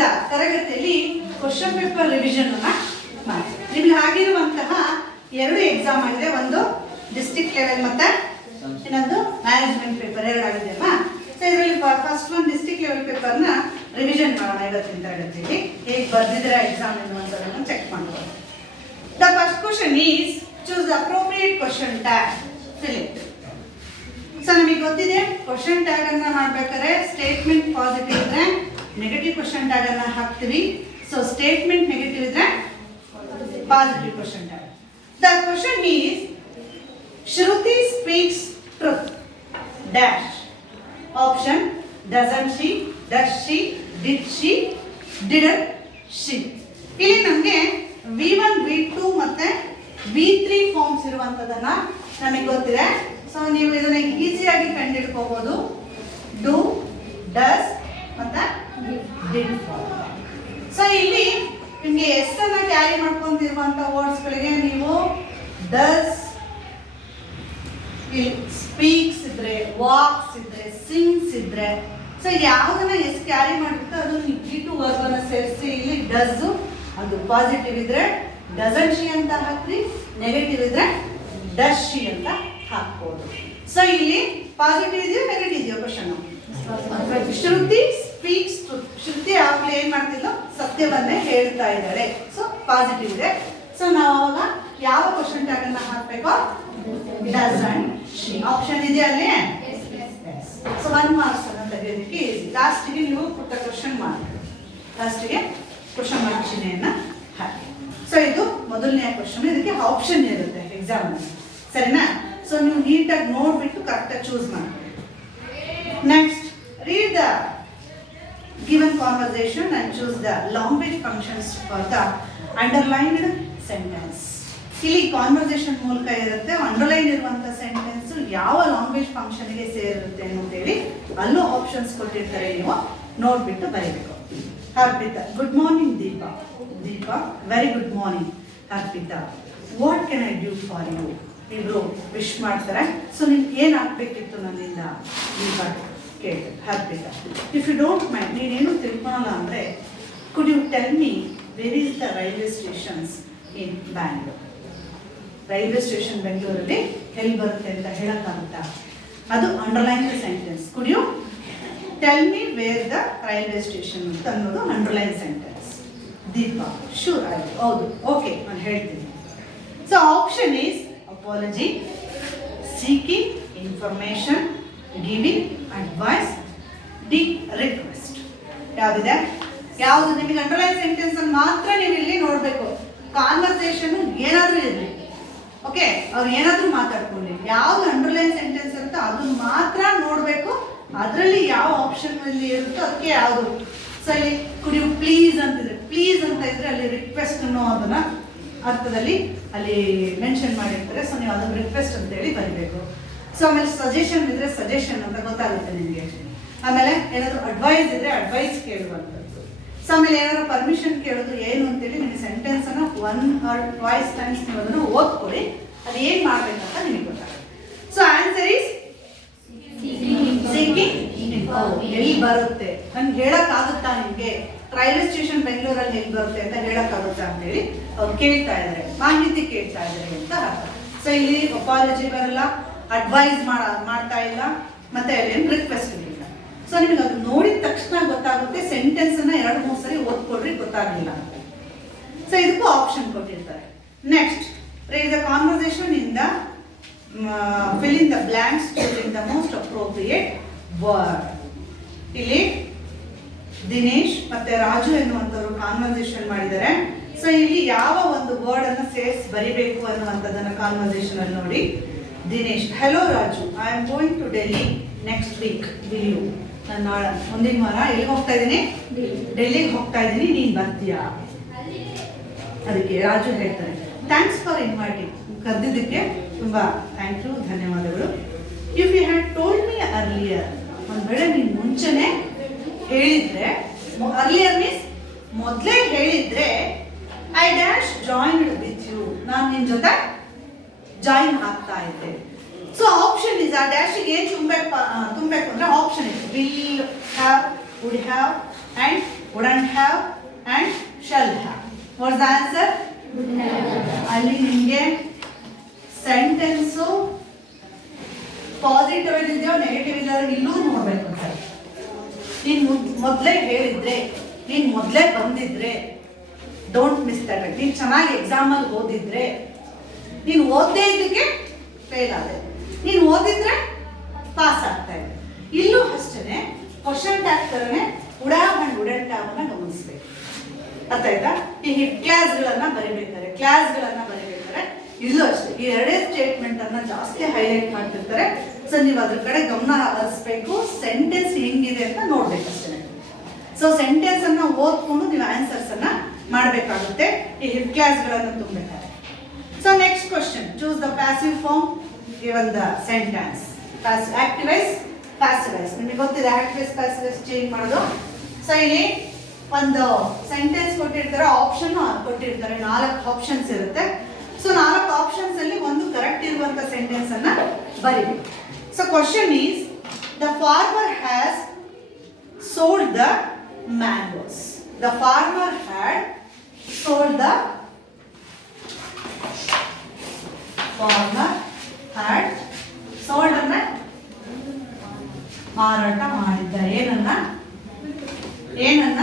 ಕಳೆದ ತರಗತಿಯಲ್ಲಿ question paper revision ಮಾಡಿ. ನಿಮ್ಗೆ ಆಗಿರುವಂತಹ 2 ಎಕ್ಸಾಮ್ ಆಗಿದೆ, ಒಂದು ಡಿಸ್ಟ್ರಿಕ್ಟ್ ಲೆವೆಲ್ ಮತ್ತೆ ಇನ್ನೊಂದು ಮ್ಯಾನೇಜ್ಮೆಂಟ್ ಪೇಪರ್ 2 ಆಗಿದೆ ಅಲ್ವಾ. ಸೊ ಇದರಲ್ಲಿ ಫಸ್ಟ್ ಒಂದು ಡಿಸ್ಟ್ರಿಕ್ಟ್ ಲೆವೆಲ್ ಪೇಪರ್ನ ರಿವಿಷನ್ ಮಾಡೋಣ. ಇವತ್ತಿನ ತರಗತಿಯಲ್ಲಿ ಹೇಗೆ ಬರ್ದಿದ್ರೆ ಎಕ್ಸಾಮ್ ಎನ್ನುವಂಥದ್ದನ್ನು ಚೆಕ್ ಮಾಡ್ಬೋದು. The first question is choose the appropriate question tag, fill it. So ನಮಗೆ ಗೊತ್ತಿದೆ ಕ್ವಶನ್ ಟ್ಯಾಗ್ ಅನ್ನ ಮಾಡ್ಬೇಕಾದ್ರೆ ಸ್ಟೇಟ್ಮೆಂಟ್ ಪಾಸಿಟಿವ್ ಇದ್ರೆ ನೆಗೆಟಿವ್ ಕ್ವಶನ್ ಟ್ಯಾಗ್ ಅನ್ನ ಹಾಕ್ತೀವಿ. ಸೊ ಸ್ಟೇಟ್ಮೆಂಟ್ ನೆಗೆಟಿವ್ ಇದ್ರೆ positive question tag. The question is Shruti speaks truth dash. Option doesn't she, does she, did she, didn't she. ಇಲ್ಲಿ ನಮಗೆ V1 V2 ಮತ್ತೆ V3 forms ಇರುವಂತದನ್ನ ನಮಗೆ ಗೊತ್ತಿದೆ. So ನೀವು ಇದನ್ನ ಈಸಿಯಾಗಿ ಕಂಡುಹಿಡ್ಕೋಬಹುದು. ಡೂ, ಡಸ್ ಮತ್ತೆ ಡಿಡ್ ಫಾರ್ಮ್. ಸೊ ಇಲ್ಲಿ ನಿಮಗೆ ಎಸ್ ಅನ್ನ ಕ್ಯಾರಿ ಮಾಡ್ಕೊಂತಿರುವಂತ ವರ್ಡ್ಸ್ ಗಳಿಗೆ ನೀವು ಡಸ್, ಇಲ್ಲಿ ಸ್ಪೀಕ್ಸ್ ಇದ್ರೆ, ವಾಕ್ಸ್ ಇದ್ರೆ, ಸಿಂಗ್ಸ್ ಇದ್ರೆ, ಸೊ ಯಾವ್ದನ್ನ ಎಸ್ ಕ್ಯಾರಿ ಮಾಡುತ್ತೋ ಅದು ನೀವು V2 ವರ್ಬ್ ಅನ್ನ ಸೇರಿಸಿ ಇಲ್ಲಿ ಡಸ್ ಅದು ಪಾಸಿಟಿವ್ ಇದ್ರೆ ಡಸಂಟ್ ಶಿ ಅಂತ ಹಾಕ್ರಿ, ನೆಗೆಟಿವ್ ಇದ್ರೆ ಡಸ್ ಶಿ ಅಂತ ಹಾಕ್ಬೋದು. ಸೊ ಇಲ್ಲಿ ಪಾಸಿಟಿವ್ ಇದೆಯೋ ನೆಗೆಟಿವ್ ಇದೆಯೋ ಕ್ವಶನ್. ಶ್ರುತಿ ಸ್ಪೀಕ್ಸ್ ಟ್ರುತ್. ಶ್ರುತಿ ಆಗ್ಲೇ ಏನ್ ಮಾಡ್ತಿದ್ಲು, ಸತ್ಯವನ್ನೇ ಹೇಳ್ತಾ ಇದ್ದಾಳೆ. ಸೊ ಪಾಸಿಟಿವ್ ಇದೆ. ಸೊ ನಾವು ಅವಾಗ ಯಾವ ಕ್ವಶನ್ ಟ್ಯಾಗ್ ಅನ್ನ ಹಾಕ್ಬೇಕು, ಡಸಂಟ್ ಶಿ. ಆಪ್ಷನ್ ಇದೆ ಅಲ್ಲಿ. ಸೊ 1 ಮಾರ್ಕ್ಸ್ ಅನ್ನ ತೆಗೆಯೋದಕ್ಕೆ ಈಸಿ. ಲಾಸ್ಟಿಗೆ ನೀವು ಪುಟ್ಟ ಕ್ವಶನ್ ಮಾಡಿ, ಲಾಸ್ಟಿಗೆ ಕ್ವಶನ್ ಮಾರ್ಕ್ ಚಿಹ್ನೆಯನ್ನ ಹಾಕಿ. ಸೊ ಇದು ಮೊದಲನೇ ಕ್ವಶನ್. ಇದಕ್ಕೆ ಆಪ್ಷನ್ ಇರುತ್ತೆ ಎಕ್ಸಾಮ್ ಅಲ್ಲಿ, ಸರಿನಾ? ಸೊ ನೀವು ನೀಟಾಗಿ ನೋಡ್ಬಿಟ್ಟು ಕರೆಕ್ಟಾಗಿ ಚೂಸ್ ಮಾಡಿ. Next, read the given conversation and choose the language functions for the underlined sentence. ಇಲ್ಲಿ ಕಾನ್ವರ್ಸೇಷನ್ ಮೂಲಕ ಇರುತ್ತೆ, ಅಂಡರ್ಲೈನ್ ಇರುವಂತ ಸೆಂಟೆನ್ಸ್ ಯಾವ ಲ್ಯಾಂಗ್ವೇಜ್ ಫಂಕ್ಷನ್ಗೆ ಸೇರಿರುತ್ತೆ ಅಂತೇಳಿ ಅಲ್ಲೂ ಆಪ್ಷನ್ಸ್ ಕೊಟ್ಟಿರ್ತಾರೆ, ನೀವು ನೋಡ್ಬಿಟ್ಟು ಬರೀಬೇಕು. Arpita, good morning Deepa. Deepa, very good morning. Arpita, what can I do for you? ಇಬ್ರು ವಿಶ್ ಮಾಡ್ತಾರೆ. ಸೊ ನಿಮ್ಗೆ ಏನು ಆಗ್ಬೇಕಿತ್ತು ನನ್ನಿಂದ? ದೀಪಾ ಕೇಳ್ತಾರೆ. Arpita, if you don't mind, ನೀನೇನು ತಿಳ್ಕೊಳಲ್ಲ ಅಂದರೆ, could you tell me where is the railway stations in Bangalore? Railway station ಬೆಂಗಳೂರಲ್ಲಿ ಎಲ್ಲಿ ಬರುತ್ತೆ ಅಂತ ಹೇಳಕ್ಕಾಗುತ್ತಾ? ಅದು underline sentence. Could you tell me where the railway station ಅಂತ ಅನ್ನೋದು ಅಂಡರ್ಲೈನ್ ಸೆಂಟೆನ್ಸ್. ದೀಪಾ, ಶೂರ್ ಆಯ್ತು, ಹೌದು, ಓಕೆ, ನಾನು ಹೇಳ್ತೀನಿ. So option is apology, seeking information, giving advice, D request. ಯಾವುದಿದೆ? ಯಾವುದು ನಿಮಗೆ ಅಂಡರ್ಲೈನ್ ಸೆಂಟೆನ್ಸ್ ಅನ್ನು ಮಾತ್ರ ನೀವು ಇಲ್ಲಿ ನೋಡಬೇಕು. ಕಾನ್ವರ್ಸೇಷನ್ ಏನಾದರೂ ಇರಲಿ, ಓಕೆ, ಅವ್ರು ಏನಾದರೂ ಮಾತಾಡ್ಕೊಳ್ಳಿ, ಯಾವ್ದು ಅಂಡರ್ಲೈನ್ ಸೆಂಟೆನ್ಸ್ ಇರುತ್ತೋ ಅದನ್ನು ಮಾತ್ರ ನೋಡಬೇಕು. ಅದರಲ್ಲಿ ಯಾವ ಆಪ್ಷನ್ ಅಲ್ಲಿ ಇರುತ್ತೋ ಅದಕ್ಕೆ ಯಾವುದು. ಸೊ ಇಲ್ಲಿ ಕುಡ್ ಯು ಪ್ಲೀಸ್ ಅಂತಿದ್ರೆ, ಪ್ಲೀಸ್ ಅಂತ ಇದ್ರೆ ಅಲ್ಲಿ ರಿಕ್ವೆಸ್ಟ್ ಅನ್ನೋ ಅದನ್ನ ಅರ್ಥದಲ್ಲಿ ಅಲ್ಲಿ ಮೆನ್ಷನ್ ಮಾಡಿರ್ತಾರೆ. ಸೊ ನೀವು ಅದನ್ನ ರಿಕ್ವೆಸ್ಟ್ ಅಂತ ಹೇಳಿ ಬರೀಬೇಕು. ಸೊ ಆಮೇಲೆ ಸಜೆಷನ್ ಇದ್ರೆ ಸಜೆಷನ್ ಅಂತ ಗೊತ್ತಾಗುತ್ತೆ ನಿಮಗೆ. ಆಮೇಲೆ ಏನಾದರೂ ಅಡ್ವೈಸ್ ಇದ್ರೆ ಅಡ್ವೈಸ್ ಕೇಳುವಂಥದ್ದು. ಸೊ ಆಮೇಲೆ ಏನಾದ್ರು ಪರ್ಮಿಷನ್ ಕೇಳೋದು ಏನು ಅಂತೇಳಿ ನಿಮಗೆ ಸೆಂಟೆನ್ಸ್ ಅನ್ನ 1 or 2 ಟೈಮ್ಸ್ ನೀವು ಅದನ್ನು ಓದ್ಕೊಳ್ಳಿ, ಅದು ಏನು ಮಾಡ್ಬೇಕಂತ ನಿಮಗೆ ಗೊತ್ತಾಗುತ್ತೆ. So answer is seeking. ಎಲ್ಲಿ ಬರುತ್ತೆ ನನ್ಗೆ ಹೇಳಕ್ಕಾಗುತ್ತಾ? ನಿಮಗೆ ರೈಲ್ವೆ ಸ್ಟೇಷನ್ ಬೆಂಗಳೂರಲ್ಲಿ ಎಲ್ಲಿ ಬರುತ್ತೆ ಅಂತ ಹೇಳಕ್ಕಾಗುತ್ತಾ ಅಂತ ಹೇಳಿ ಅವ್ರು ಕೇಳ್ತಾ ಇದ್ದಾರೆ, ಮಾಹಿತಿ ಕೇಳ್ತಾ ಇದ್ದಾರೆ ಅಂತ ಅರ್ಥ. ಸೊ ಇಲ್ಲಿ ಅಪಾಲಜಿ ಬರಲ್ಲ, ಅಡ್ವೈಸ್ ಮಾಡ್ತಾ ಇಲ್ಲ, ಮತ್ತೆ ಏನು ರಿಕ್ವೆಸ್ಟ್ ಇಲ್ಲ. ಸೊ ನಿಮಗೆ ಅದು ನೋಡಿದ ತಕ್ಷಣ ಗೊತ್ತಾಗುತ್ತೆ. ಸೆಂಟೆನ್ಸ್ ಅನ್ನ 2-3 ಸರಿ ಓದ್ಕೊಡ್ರಿ, ಗೊತ್ತಾಗಲಿಲ್ಲ ಅಂತ. ಸೊ ಇದಕ್ಕೂ ಆಪ್ಷನ್ ಕೊಟ್ಟಿರ್ತಾರೆ. Next, read the conversation in the fill in the blanks choosing the most appropriate word. ಇಲ್ಲಿ ದಿನೇಶ್ ಮತ್ತೆ ರಾಜು ಎನ್ನುವಂಥವ್ರು ಕಾನ್ವರ್ಸೇಷನ್ ಮಾಡಿದ್ದಾರೆ. ಸೊ ಇಲ್ಲಿ ಯಾವ ಒಂದು ವರ್ಡ್ ಅನ್ನು ಸೇರಿಸಿ ಬರಿಬೇಕು ಅನ್ನುವಂಥದ್ದನ್ನ ಕಾನ್ವರ್ಸೇಷನ್ ಅಲ್ಲಿ ನೋಡಿ. Dinesh, hello Raju, I am going to Delhi next week, will you? ನಾನು ನಾಳೆ ಮುಂದಿನ ವಾರ ಎಲ್ಲಿಗೆ ಹೋಗ್ತಾ ಇದ್ದೀನಿ? ಡೆಲ್ಲಿಗೆ ಹೋಗ್ತಾ ಇದ್ದೀನಿ, ನೀನು ಬರ್ತೀಯಾ? ಅದಕ್ಕೆ ರಾಜು ಹೇಳ್ತಾರೆ, ಥ್ಯಾಂಕ್ಸ್ ಫಾರ್ ಇನ್ವೈಟಿಂಗ್, ಕರೆದಿದ್ದಕ್ಕೆ ತುಂಬಾ ಥ್ಯಾಂಕ್ ಯು, ಧನ್ಯವಾದಗಳು. If you had told me earlier, ಒಂದು ವೇಳೆ ನೀನು ಮುಂಚೆನೆ ಹೇಳಿದ್ರೆ, ಅರ್ಲಿಯರ್ ಮೀನ್ಸ್ ಮೊದಲೇ ಹೇಳಿದ್ರೆ, I dash joined with you, ನಾನು ನಿನ್ನ ಜೊತೆ ಜಾಯಿನ್ ಆಗ್ತಾ ಇದ್ದೆ. ಸೊ ಆಪ್ಷನ್ ಇಸ್, ಆ ಡ್ಯಾಶಿಗೆ ಏನು ತುಂಬಬೇಕು ಅಂದ್ರೆ ಆಪ್ಷನ್ ಇದೆ, will have, would have and wouldn't have and shall have. What's the answer? ಅಲ್ಲಿ ನಿಮಗೆ ಸೆಂಟೆನ್ಸು ಪಾಸಿಟಿವ್ ಇದೆಯೋ ನೆಗೆಟಿವ್ ಇದೆಯೋ ಇಲ್ಲೂ ನೋಡ್ಬೇಕು ಅಂತ. ನೀನು ಮೊದಲೇ ಹೇಳಿದ್ರೆ, ನೀನು ಮೊದಲೇ ಬಂದಿದ್ರೆ, ಡೋಂಟ್ ಮಿಸ್ ದಟ್. ನೀನು ಚೆನ್ನಾಗಿ ಎಕ್ಸಾಮಲ್ಲಿ ಓದಿದ್ರೆ, ನೀನು ಓದದೇ ಇದ್ದಕ್ಕೆ ಫೇಲ್ ಆದೆ, ನೀನು ಓದಿದ್ರೆ ಪಾಸ್ ಆಗ್ತಾ ಇದೆ. ಇಲ್ಲೂ ಅಷ್ಟೇ ಕ್ವಶನ್ ಟ್ಯಾಗ್ ಥರನೇ ಉಡಾವ್ ಅಂಡ್ ವುಡಂಟ್ ಟ್ಯಾಬನ್ನು ಗಮನಿಸ್ಬೇಕು. ಅರ್ಥ ಆಯ್ತಾ? ಈ ಹಿಟ್ ಕ್ಲಾಸ್ಗಳನ್ನ ಬರಿಬೇಕಾರೆ, ಕ್ಲಾಸ್ಗಳನ್ನ ಬರಿಬೇಕಾರೆ ಇಲ್ಲೂ ಅಷ್ಟೇ ಈ ಎರಡೇ ಸ್ಟೇಟ್ಮೆಂಟ್ ಅನ್ನ ಜಾಸ್ತಿ ಹೈಲೈಟ್ ಮಾಡ್ತಿರ್ತಾರೆ. ಸೊ ನೀವು ಅದ್ರ ಕಡೆ ಗಮನ ಹರಿಸ್ಬೇಕು. ಸೆಂಟೆನ್ಸ್ ಹೆಂಗಿದೆ ಅಂತ ನೋಡ್ಬೇಕಷ್ಟೇ. ಸೊ ಸೆಂಟೆನ್ಸ್ ಅನ್ನ ಓದ್ಕೊಂಡು ನೀವು ಆನ್ಸರ್ಸ್ ಅನ್ನ ಮಾಡಬೇಕಾಗುತ್ತೆ ಈ ಹಿಟ್ ಕ್ಲಾಸ್ಗಳನ್ನು ತುಂಬಬೇಕಾದ್ರೆ. So next question, choose the passive form given the sentence. Active voice, passive voice. ನಿಮಗೆ ಗೊತ್ತಿದೆ ಆಕ್ಟಿವೈಸ್ ಪ್ಯಾಸಿವೈಸ್ ಚೇಂಜ್ ಮಾಡೋದು. ಸೊ ಇಲ್ಲಿ ಒಂದು ಸೆಂಟೆನ್ಸ್ ಕೊಟ್ಟಿರ್ತಾರೆ, ಆಪ್ಷನ್ ಕೊಟ್ಟಿರ್ತಾರೆ, 4 ಆಪ್ಷನ್ಸ್ ಇರುತ್ತೆ. ಸೊ 4 ಆಪ್ಷನ್ಸ್ ಅಲ್ಲಿ ಒಂದು ಕರೆಕ್ಟ್ ಇರುವಂತ ಸೆಂಟೆನ್ಸ್ ಅನ್ನ ಬರೀಬೇಕು. So question is, the farmer has sold the mangoes. The farmer had sold the farmer had sold ಅನ್ನ ಮಾರಾಟ ಮಾಡಿದ್ದ. ಏನನ್ನ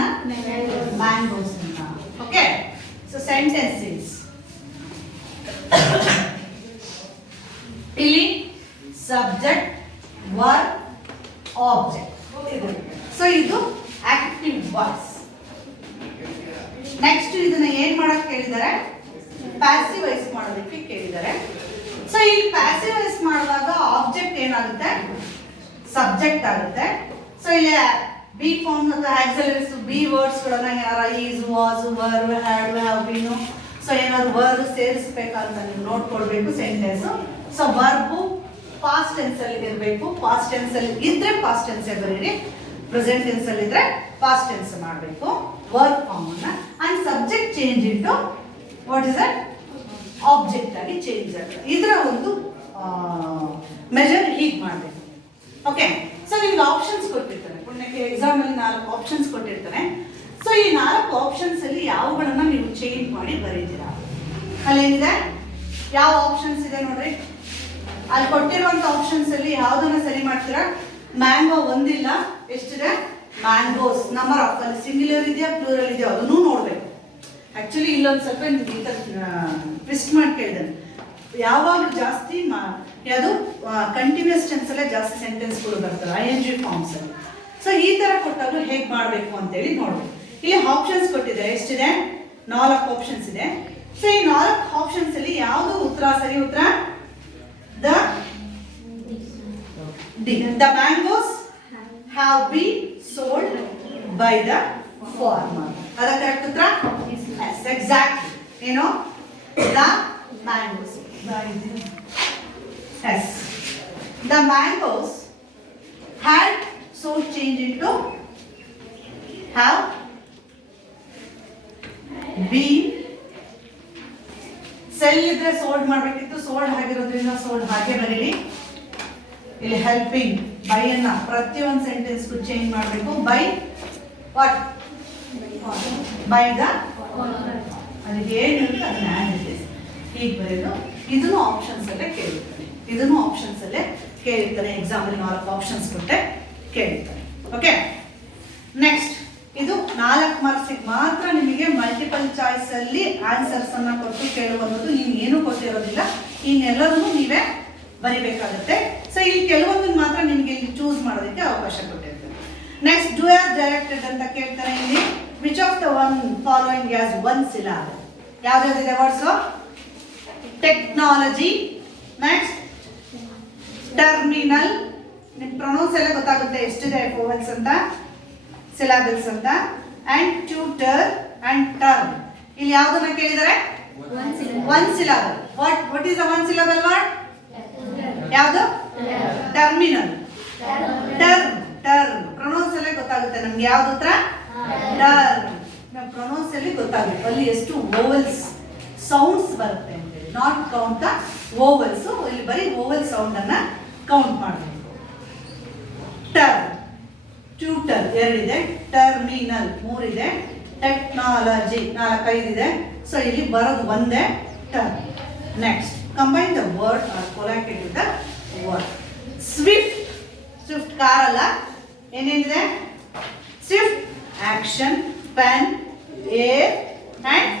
ಮ್ಯಾಂಗೋಸ್ ಅಂತ. ಓಕೆ. ಸೊ ಸೆಂಟೆನ್ಸ್ ಈಸ್ ಇಲ್ಲಿ ಸಬ್ಜೆಕ್ಟ್, ವರ್ಬ್, ಆಬ್ಜೆಕ್ಟ್. ಸೊ ಇದು ಆಕ್ಟಿವ್ ವಾಯ್ಸ್. ನೆಕ್ಸ್ಟ್ ಇದನ್ನ ಏನ್ ಮಾಡಕ್ ಕೇಳಿದ್ದಾರೆ? ಪ್ಯಾಸಿವೈಸ್ ಮಾಡೋದಕ್ಕೆ ಕೇಳಿದ್ದಾರೆ. ಸೊ ಇಲ್ಲಿ ಪ್ಯಾಸಿವೈಸ್ ಮಾಡುವಾಗ ಆಬ್ಜೆಕ್ಟ್ ಏನಾಗುತ್ತೆ? ಸಬ್ಜೆಕ್ಟ್ ಆಗುತ್ತೆ. ಸೊ ಇಲ್ಲಿ ಬಿ ಫಾರ್ಮ್ ಅಥವಾ ಆಕ್ಸಿಲರೀಸ್ ಬಿ ವರ್ಡ್ಸ್ ಗಳನ್ನ ಯಾರ is, was, var, had, have been. So ಏನಾದ್ರು ವರ್ಡ್ ಸೇರಿಸಬೇಕಂತ ನೀವು ನೋಡ್ಕೊಳ್ಬೇಕು sentence. So verb past tense ಅಲ್ಲಿ ಇರಬೇಕು. ಪಾಸ್ಟ್ ಟೆನ್ಸ್ ಅಲ್ಲಿ ಇದ್ರೆ ಪಾಸ್ಟ್ ಟೆನ್ಸ್ ಬರೀರಿ, ಪ್ರೆಸೆಂಟ್ ಟೆನ್ಸ್ ಅಲ್ಲಿ ಇದ್ರೆ ಪಾಸ್ಟ್ ಟೆನ್ಸ್ ಮಾಡಬೇಕು ವರ್ಬ್ ಫಾರ್ಮ್ ಅನ್ನ. And subject change into what is that? Object ಆಗಿ ಚೇಂಜ್ ಆಗುತ್ತೆ. ಇದರ ಒಂದು ಮೆಜರ್ ಹೀಗೆ ಮಾಡಬೇಕು. ಓಕೆ. ಸೊ ನಿಮ್ಗೆ ಆಪ್ಷನ್ಸ್ ಕೊಟ್ಟಿರ್ತಾರೆ, ಪುಣ್ಯಕ್ಕೆ ಎಕ್ಸಾಮ್ ಅಲ್ಲಿ 4 ಆಪ್ಷನ್ಸ್ ಕೊಟ್ಟಿರ್ತಾರೆ. ಸೊ ಈ 4 ಆಪ್ಷನ್ಸ್ ಅಲ್ಲಿ ಯಾವುಗಳನ್ನ ನೀವು ಚೇಂಜ್ ಮಾಡಿ ಬರೀತೀರಾ? ಅಲ್ಲೇನಿದೆ? ಯಾವ ಆಪ್ಷನ್ಸ್ ಇದೆ ನೋಡ್ರಿ. ಅಲ್ಲಿ ಕೊಟ್ಟಿರುವಂತ ಆಪ್ಷನ್ಸ್ ಅಲ್ಲಿ ಯಾವ್ದನ್ನ ಸರಿ ಮಾಡ್ತೀರಾ? ಮ್ಯಾಂಗೋ ಒಂದಿಲ್ಲ, ಎಷ್ಟಿದೆ? ಮ್ಯಾಂಗೋಸ್. ನಂಬರ್ ಆಫ್ ಅಲ್ಲಿ ಸಿಂಗ್ಯುಲರ್ ಇದೆಯಾ ಪ್ಲೂರಲ್ ಇದೆಯಾ ಅದನ್ನು ನೋಡ್ಬೇಕು. ಆಕ್ಚುಲಿ ಇಲ್ಲೊಂದು ಸ್ವಲ್ಪ ಟ್ವಿಸ್ಟ್ ಮಾಡಿ ಕೇಳಿದ್ದೇನೆ. ಯಾವಾಗ ಜಾಸ್ತಿ ಯಾವುದು ಕಂಟಿನ್ಯೂಸ್ ಟೆನ್ಸ್ ಅಲ್ಲೇ ಜಾಸ್ತಿ ಸೆಂಟೆನ್ಸ್ಗಳು ಬರ್ತವೆ ING ಫಾರ್ಮ್ಸ್ ಅಲ್ಲಿ. ಸೊ ಈ ತರ ಕೊಟ್ಟಾಗ ಹೇಗೆ ಮಾಡಬೇಕು ಅಂತೇಳಿ ನೋಡ್ಬೇಕು. ಇಲ್ಲಿ ಆಪ್ಷನ್ಸ್ ಕೊಟ್ಟಿದ್ದಾರೆ, ಎಷ್ಟಿದೆ? 4 ಆಪ್ಷನ್ಸ್ ಇದೆ. ಸೊ ಈ 4 ಆಪ್ಷನ್ಸ್ ಅಲ್ಲಿ ಯಾವುದು ಉತ್ತರ? ಸರಿ ಉತ್ತರ the mangoes have been sold by the farmer. ಅದ ಕರೆಕ್ಟ್ ಉತ್ತರ? Yes, exactly. ಏನು? The mangoes. Yes. The mangoes had sold change into have been. Cell ಇದ್ರೆ ಸೋಲ್ಡ್ ಮಾಡಬೇಕಿತ್ತು, ಸೋಲ್ಡ್ ಆಗಿರೋದ್ರಿಂದ ಸೋಲ್ಡ್ ಹಾಗೆ ಬರೀರಿ. ಇಲ್ಲಿ ಹೆಲ್ಪಿಂಗ್ ಬೈ ಅನ್ನ ಪ್ರತಿಯೊಂದು ಸೆಂಟೆನ್ಸ್ಗೂ ಚೇಂಜ್ ಮಾಡಬೇಕು. By what? By the. ಅದಕ್ಕೆ ಏನಿರುತ್ತೆ ಅದನ್ನ ಆ್ಯಡ್ ಹೀಗೆ ಬರೆಯೋದು. ಇದನ್ನು ಆಪ್ಷನ್ಸ್ ಅಲ್ಲೇ ಕೇಳಿರ್ತಾರೆ, ಇದನ್ನು ಆಪ್ಷನ್ಸ್ ಅಲ್ಲೇ ಕೇಳಿರ್ತಾರೆ. ಎಕ್ಸಾಂಪಲ್ 4 ಆಪ್ಷನ್ಸ್ ಕೊಟ್ಟೆ ಕೇಳಿರ್ತಾರೆ. ಓಕೆ. ನೆಕ್ಸ್ಟ್ ಇದು 4 ಮಾರ್ಕ್ಸಿಗೆ ಮಾತ್ರ ನಿಮಗೆ ಮಲ್ಟಿಪಲ್ ಚಾಯ್ಸ್ ಅಲ್ಲಿ ಆನ್ಸರ್ಸ್ ಅನ್ನ ಕೊಟ್ಟು ಕೇಳುವಂಥದ್ದು. ನೀವು ಏನು ಕೊಟ್ಟಿರೋದಿಲ್ಲ, ಇನ್ನೆಲ್ಲರನ್ನು ನೀವೇ ಬರಿಬೇಕಾಗುತ್ತೆ. ಸೊ ಇಲ್ಲಿ ಕೆಲವೊಂದನ್ನು ಮಾತ್ರ ನಿಮಗೆ ಇಲ್ಲಿ ಚೂಸ್ ಮಾಡೋದಕ್ಕೆ ಅವಕಾಶ ಕೊಟ್ಟಿರ್ತಾರೆ. ನೆಕ್ಸ್ಟ್ ಡೂ ಆಸ್ ಡೈರೆಕ್ಟೆಡ್ ಅಂತ ಕೇಳ್ತಾರೆ. ಇಲ್ಲಿ which of the one following has 1 syllable? ಯಾವ್ದಾವ್ದಿದೆ ವರ್ಡ್ಸು? Technology, next terminal. ನಿಮ್ ಪ್ರೊನೌನ್ಸ್ ಎಲ್ಲ ಗೊತ್ತಾಗುತ್ತೆ ಎಷ್ಟಿದೆ ವೋವೆಲ್ಸ್ ಅಂತ, ಸಿಲಾಬಲ್ಸ್ ಅಂತ. And tutor and term. ಇಲ್ಲಿ ಯಾವ್ದನ್ನ ಕೇಳಿದ್ದಾರೆ? 1 syllable. What is the 1 syllable word? ಯಾವುದು? ಟರ್ಮಿನಲ್. ಟರ್ಮ್ ಪ್ರೊನೌನ್ಸ್ ಎಲ್ಲ ಗೊತ್ತಾಗುತ್ತೆ ನಮ್ಗೆ. ಯಾವ್ದು ಉತ್ತರ? ಟರ್ಮ್. ಪ್ರೊನೌನ್ಸ್ ಅಲ್ಲಿ ಗೊತ್ತಾಗುತ್ತೆ ಅಲ್ಲಿ ಎಷ್ಟು ವೋವೆಲ್ಸ್ ಸೌಂಡ್ಸ್ ಬರುತ್ತೆ ಅಂತೇಳಿ. Not count the vowels. ಇಲ್ಲಿ ಬರೀ ವೋವೆಲ್ ಸೌಂಡ್ ಅನ್ನ ಕೌಂಟ್ ಮಾಡಬೇಕು. ಟರ್ಮ್. ಟ್ಯೂಟರ್ 2 ಇದೆ, ಟರ್ಮಿನಲ್ 3 ಇದೆ, ಟೆಕ್ನಾಲಜಿ 4 5 ಇದೆ. ಸೊ ಇಲ್ಲಿ ಬರೋದು ಒಂದೇ term. Next combine the word are collocated with the word. Swift, swift car ಅಲ್ಲ, ಏನೇನಿದೆ? Swift action, pen, air and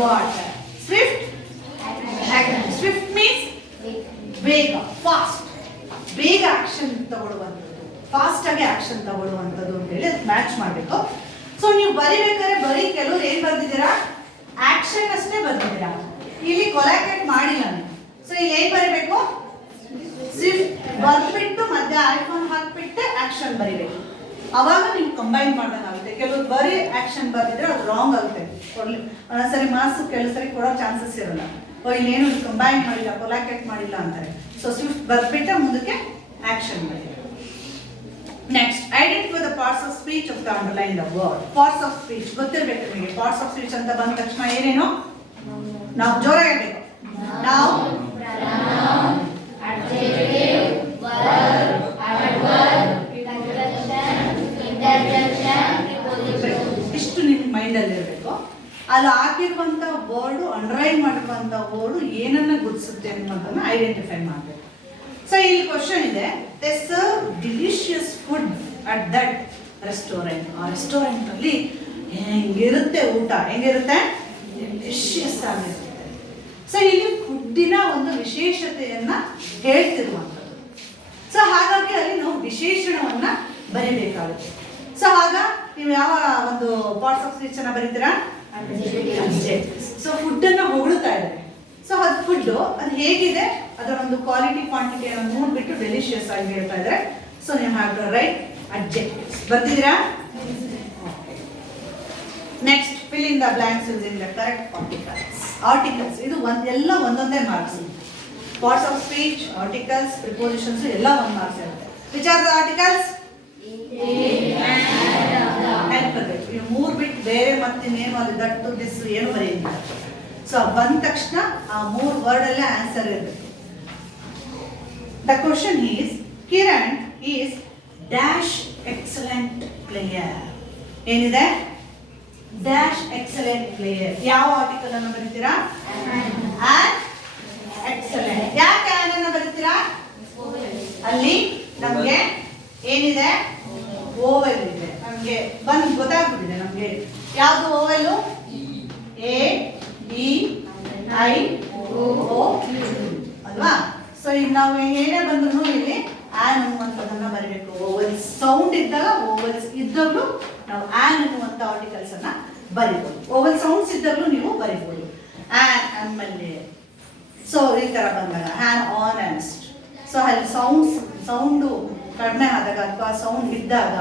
water. Swift, swift means ಬೇಗ, ಫಾಸ್ಟ್, ಬೇಗ ಆಕ್ಷನ್ ತಗೊಳ್ಳುವಂಥದ್ದು, ಫಾಸ್ಟ್ ಆಗಿ ಆಕ್ಷನ್ ತಗೊಳ್ಳುವಂಥದ್ದು ಅಂತ ಹೇಳಿ ಮ್ಯಾಚ್ ಮಾಡಬೇಕು. ಸೊ ನೀವು ಬರಿಬೇಕಾದ್ರೆ ಬರೀ ಕೆಲವ್ರು ಏನ್ ಬರ್ದಿದ್ದೀರಾ? ಆಕ್ಷನ್ ಅಷ್ಟೇ ಬರ್ದಿದ್ದೀರಾ, ಇಲ್ಲಿ ಕೊಲಾಟೆಡ್ ಮಾಡಿಲ್ಲ ನೀವು. ಸೊ ಇಲ್ಲಿ ಏನ್ ಬರಿಬೇಕು? ಸ್ವಿಫ್ಟ್ ಬರ್ದ್ಬಿಟ್ಟು ಮಧ್ಯ ಐಫೋನ್ ಹಾಕ್ಬಿಟ್ಟು ಆಕ್ಷನ್ ಬರಿಬೇಕು. ಅವಾಗ ನೀವು ಕಂಬೈನ್ ಮಾಡ್ದಂಗಾಗುತ್ತೆ. ಕೆಲವ್ರು ಬರೀ ಆಕ್ಷನ್ ಬರ್ದಿದ್ರೆ ಅದು ರಾಂಗ್ ಆಗುತ್ತೆ. ಒಂದೊಂದ್ಸರಿ ಮಾರ್ಕ್ಸ್ ಕೆಲವು ಸರಿ ಕೊಡೋ ಚಾನ್ಸಸ್ ಇರಲ್ಲ. ಇಲ್ಲೇನು ಕಂಬೈನ್ ಮಾಡಿಲ್ಲ, ಕೊಲಾಟೆಡ್ ಮಾಡಿಲ್ಲ ಅಂತಾರೆ. ಸೊ ಸ್ವಿಫ್ಟ್ ಬರ್ದ್ಬಿಟ್ಟು ಮುಂದಕ್ಕೆ ಆಕ್ಷನ್ ಬರೀ. Next identify the parts of speech of the underline the word. Parts of speech ಗೊತ್ತಿರ್ಬೇಕು ನಿಮಗೆ. ಪಾರ್ಟ್ಸ್ ಆಫ್ ಸ್ಪೀಚ್ ಅಂತ ಬಂದ ತಕ್ಷಣ ಏನೇನು? ನಾವು ಜೋರಾಗಿ ಹೇಳ್ಬೇಕು. ನಾವು ಇಷ್ಟು ನಿಮ್ಮ ಮೈಂಡಲ್ಲಿ ಇರಬೇಕು. ಅಲ್ಲಿ ಹಾಕಿರುವಂಥ ವರ್ಡು, ಅಂಡರ್ಲೈನ್ ಮಾಡಿರುವಂಥ ವರ್ಡು ಏನನ್ನ ಗುರುತಿಸುತ್ತೆ ಅನ್ನೋದನ್ನ ಐಡೆಂಟಿಫೈ ಮಾಡಬೇಕು. ಸೊ ಇಲ್ಲಿ ಕ್ವಶನ್ ಇದೆ, they serve delicious food at that restaurant. ಆ ರೆಸ್ಟೋರೆಂಟ್ ಅಲ್ಲಿ ಹೆಂಗಿರುತ್ತೆ ಊಟ? ಹೆಂಗಿರುತ್ತೆ? ಡಿಲಿಷಿಯಸ್ ಆಗಿರುತ್ತೆ. ಸೊ ಇಲ್ಲಿ ಫುಡ್ಡಿನ ಒಂದು ವಿಶೇಷತೆಯನ್ನ ಹೇಳ್ತಿರುವಂಥದ್ದು. ಸೊ ಹಾಗಾಗಿ ಅಲ್ಲಿ ನಾವು ವಿಶೇಷಣವನ್ನ ಬರೀಬೇಕಾಗುತ್ತೆ. ಸೊ ಆಗ ನೀವು ಯಾವ ಒಂದು ಪಾರ್ಟ್ಸ್ ಆಫ್ ಸ್ಪೀಚ್ ಅನ್ನ ಬರೀತೀರಾ? ಸೊ ಫುಡ್ ಅನ್ನ ಹೊಗಳ್ತಾ ಇದ್ದಾರೆ. ಸೊ ಅದು ಫುಡ್ ಅದು ಹೇಗಿದೆ, ಅದರ ಒಂದು ಕ್ವಾಲಿಟಿ ಕ್ವಾಂಟಿಟಿಯನ್ನು ನೋಡ್ಬಿಟ್ಟು ಡೆಲಿಷಿಯಸ್ ಆಗಿ ಹೇಳ್ತಾ ಇದ್ದಾರೆ. ಸೊ ನೀವು ಹ್ಯಾವ್ ಟು ರೈಟ್ ಅಡ್ಜೆಕ್ಟಿವ್ಸ್. ಬರ್ತಿದ್ದೀರಾ? Next fill in the blanks using the correct articles. Articles ಇದು ಎಲ್ಲ ಒಂದೊಂದೇ marks. Parts of speech, articles, prepositions ಎಲ್ಲ 1 ಮಾರ್ಕ್ಸ್ ಇರುತ್ತೆ. Which are the articles? Help ಬರಬೇಕು. ಇವು 3 ಬಿಟ್ಟು ಬೇರೆ ಮತ್ತಿನ್ನೇನು ಅಲ್ಲಿ ದಟ್ಟು ದಿಸ್ ಏನು ಬರೆಯಿಲ್ಲ. ಸೊ ಬಂದ ತಕ್ಷಣ ಆ 3 ವರ್ಡ್ ಅಲ್ಲೇ ಆನ್ಸರ್ ಇರಬೇಕು. The question is, Kiran is dash excellent player. ಏನಿದೆ? Dash excellent player. ಯಾವ ಆರ್ಟಿಕಲ್ ಅನ್ನು ಬರೀತೀರಾ? An excellent. ಯಾಕೆ ಆನ್ ಅನ್ನು ಬರೀತೀರಾ? ಅಲ್ಲಿ ನಮಗೆ ಏನಿದೆ? ಓವೆಲ್ ಇದೆ. ನಮಗೆ ಗೊತ್ತಾಗ್ಬಿಟ್ಟಿದೆ ನಮಗೆ ಯಾವುದು ಓವೆಲು? ಎ ಡಿ ಐ ಓ ಅಲ್ವಾ? ಸೊ ಈಗ ನಾವು ಏನೇ ಬಂದ್ರು ಇಲ್ಲಿ ಆನ್ ಅನ್ನುವಂಥದ್ದನ್ನ ಬರೀಬೇಕು. ಓವೆಲ್ಸ್ ಸೌಂಡ್ ಇದ್ದಾಗ, ಓವೆಲ್ಸ್ ಇದ್ದಾಗಲೂ ನಾವು ಆನ್ ಅನ್ನುವಂಥ ಆರ್ಟಿಕಲ್ಸ್ ಅನ್ನ ಬರೀಬಹುದು. ಓವೆಲ್ ಸೌಂಡ್ಸ್ ಇದ್ದಾಗಲೂ ನೀವು ಬರೀಬಹುದು. ಆನ್ ಆಮೇಲೆ ಸೊ ಈ ತರ ಬಂದಾಗ ಹ್ಯಾನ್ ಆನೆಸ್ಟ್. ಸೊ ಅಲ್ಲಿ ಸೌಂಡು ಕಡಿಮೆ ಆದಾಗ ಅಥವಾ ಸೌಂಡ್ ಇದ್ದಾಗ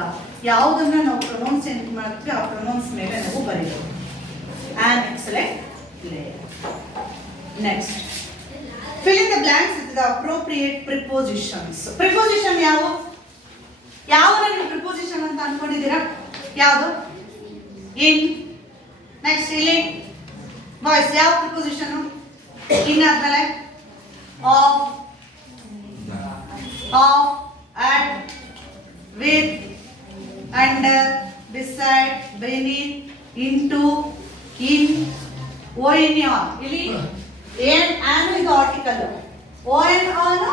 ಯಾವುದನ್ನ ನಾವು ಪ್ರೊನೌನ್ಸಿಯೇಟ್ ಮಾಡ್ತೀವಿ ಆ ಪ್ರೊನೌನ್ಸ್ ಮೇಲೆ ನಾವು ಬರೀಬಹುದು. An excellent player. Next fill in the blanks with the appropriate prepositions. Preposition ಯಾವನ್ನ ನೀವು preposition ಅಂತ ಅನ್ಕೊಂಡಿದ್ದೀರಾ? ಯಾವುದು? in. next ಇಲ್ಲಿ voice ಯಾವ preposition? in ಆದ್ಮೇಲೆ of, at, with, under, beside, beneath, into, in, on. ಇಲ್ಲಿ an is article, on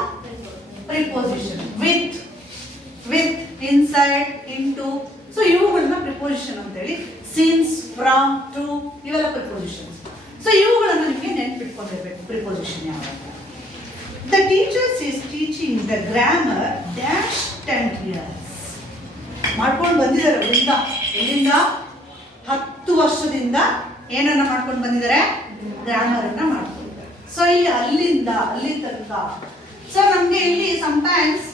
preposition, with, inside, into. So ಇವುಗಳನ್ನ preposition ಅಂತ ಹೇಳಿ. ಸಿನ್ಸ್, ಫ್ರಮ್, ಟು ಇವೆಲ್ಲ ಪ್ರಿಪೋಸಿಷನ್ಸ್. ಸೊ ಇವುಗಳನ್ನ ನಿಮಗೆ ನೆನ್ಪಿಟ್ಕೊಂಡಿರ್ಬೇಕು ಪ್ರಿಪೋಸಿಷನ್ ಯಾವಾಗ. The teachers is teaching the grammar dash 10 years. ಮಾಡ್ಕೊಂಡು ಬಂದಿದ್ದಾರೆ ಎಲ್ಲಿಂದ? 10 ವರ್ಷದಿಂದ ಏನನ್ನ ಮಾಡ್ಕೊಂಡು ಬಂದಿದ್ದಾರೆ? ಗ್ರಾಮರ್ ಅನ್ನ ಮಾಡ್ಕೊಂಡಿದ್ದಾರೆ. ಸೊ ಇಲ್ಲಿ ಅಲ್ಲಿಂದ ಅಲ್ಲಿ ತನಕ. ಸೊ ನಮ್ಗೆ ಇಲ್ಲಿ ಸಮಟೈಮ್ಸ್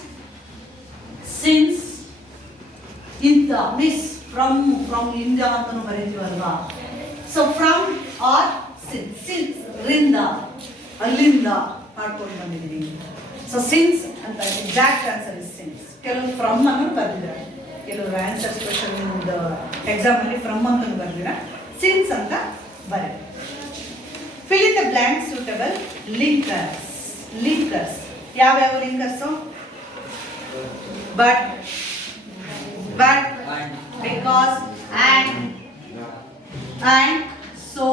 ಸಿನ್ಸ್ ಇಂದ ಮಿಸ್ ಫ್ರಮ್ ಇಂದ ಅಂತಾನು ಬರೀತೀವಲ್ವಾ. ಸೊ ಫ್ರಮ್ ಆರ್ ಸಿನ್ಸ್ ರಿಂದ ಅಲ್ಲಿಂದ ಮಾಡ್ಕೊಂಡು ಬಂದಿದ್ದೀವಿ. ಸೊ ಸಿನ್ಸ್ ಅಂತ ಎಕ್ಸಾಕ್ಟ್ ಆನ್ಸರ್ ಇಸ್ ಸಿನ್ಸ್. ಕೆಲವು ಫ್ರಮ್ ಅನ್ನು ಬರ್ದಿದ್ದಾರೆ, ಕೆಲವರು ಆನ್ಸರ್ ಕ್ವೆಶ್ಚನ್ ಎಕ್ಸಾಮ್ ಅಲ್ಲಿ ಫ್ರಮ್ ಅಂತ ಬರ್ದಿದ್ದಾರೆ, ಸಿನ್ಸ್ ಅಂತ ಬರೀತಾರೆ. Fill in the blank suitable linkers. ಯಾವ್ಯಾವ linkers? But, but, because, and, so,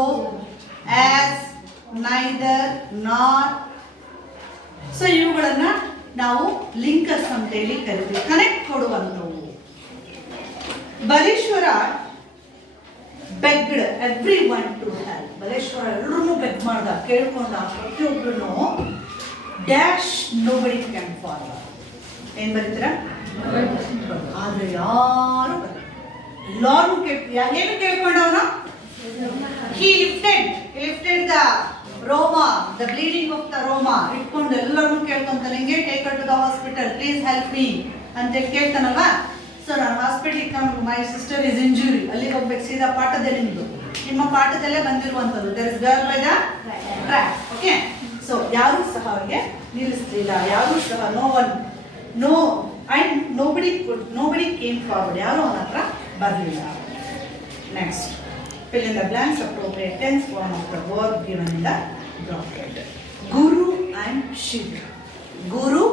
as, neither, nor. So ಇವುಗಳನ್ನ ನಾವು ಲಿಂಕರ್ಸ್ ಅಂತ ಹೇಳಿ ಕರಿತೀವಿ, ಕನೆಕ್ಟ್ ಕೊಡುವಂಥವು. Baleshwara begged everyone to help. Baleshwara ಎಲ್ಲರೂ ಬೆಗ್ ಮಾಡ್ದ, ಕೇಳ್ಕೊಂಡ ಪ್ರತಿಯೊಬ್ಬರು ಡ್ಯಾಶ್ nobody can follow. ಏನ್ ಬರೀತೀರ? ಆದ್ರೆ ಯಾರು ಎಲ್ಲರೂ ಏನು ಕೇಳ್ಕೊಂಡವನು? he lifted the Roma, the bleeding of the Roma. ಇಟ್ಕೊಂಡು ಎಲ್ಲರೂ ಕೇಳ್ಕೊಂತಾನೆ, ಹಿಂಗೆ take her to the hospital, please help me ಅಂತ ಕೇಳ್ತಾನಲ್ವಾ. ಸೊ ನಾನು hospital my sister is injury, ಅಲ್ಲಿಗೆ ಹೋಗ್ಬೇಕು, ಸೀದಾ ಪಾಠದಲ್ಲಿ ನಿಮ್ದು ನಿಮ್ಮ ಪಾಠದಲ್ಲೇ ಬಂದಿರುವಂಥದ್ದು. There is girl by the track. Okay, so ಯಾರೂ ಸಹ ಅವರಿಗೆ ನಿಲ್ಲಿಸಲಿಲ್ಲ, ಯಾರೂ ಸಹ no and nobody came forward, ಯಾರು ಅವನ ಹತ್ರ ಬರಲಿಲ್ಲ. Next, fill in the blanks, appropriate tense form of the verb given in the bracket. Guru and Shiv. Guru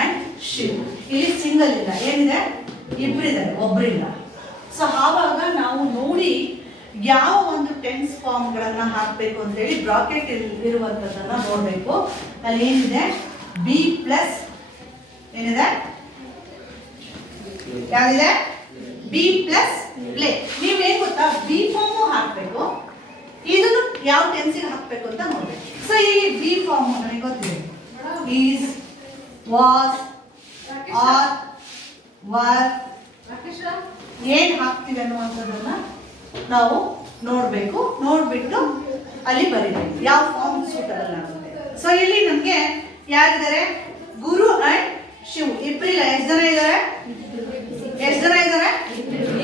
and Shiv. ಇಲ್ಲಿ ಸಿಂಗಲ್ ಇಲ್ಲ, ಏನಿದೆ? ಇಬ್ಬರಿದ್ದಾರೆ, ಒಬ್ಬರಿಲ್ಲ. ಸೊ ಆವಾಗ ನಾವು ನೋಡಿ ಯಾವ ಒಂದು ಟೆನ್ಸ್ ಫಾರ್ಮ್ಗಳನ್ನು ಹಾಕಬೇಕು ಅಂತೇಳಿ ಬ್ರಾಕೆಟ್ ಇರುವಂಥದ್ದನ್ನು ನೋಡಬೇಕು. ಅಲ್ಲಿ ಏನಿದೆ? ಬಿ ಪ್ಲಸ್ ಏನಿದೆ? ಯಾವಿದೆ? B plus play. ನೀವೇನ್ ಗೊತ್ತಾ, ಬಿ ಫಾರ್ಮು ಹಾಕಬೇಕು, ಇದನ್ನು ಯಾವ ಟೆನ್ಸಿಗೆ ಹಾಕಬೇಕು ಅಂತ ನೋಡ್ಬೇಕು. ಸೊ ಇಲ್ಲಿ ಬಿ ಫಾರ್ಮ್ ನನಗೆ ಗೊತ್ತಿದೆ, ಈಸ್, ವಾಸ್, ಆರ್, ವರ್, ಏನ್ ಹಾಕ್ತೀವಿ ಅನ್ನುವಂಥದ್ದನ್ನ ನಾವು ನೋಡಬೇಕು. ನೋಡ್ಬಿಟ್ಟು ಅಲ್ಲಿ ಬರೀಬೇಕು ಯಾವ ಫಾರ್ಮ್ ಸೂಟಬಲ್ ಆಗುತ್ತೆ. ಸೊ ಇಲ್ಲಿ ನಮಗೆ ಯಾರಿದ್ದಾರೆ? ಗುರು ಅಂಡ್ ಶಿವ್. ಇಬ್ಬರಿಲ್ಲ, ಎಷ್ಟು ಜನ ಇದ್ದಾರೆ?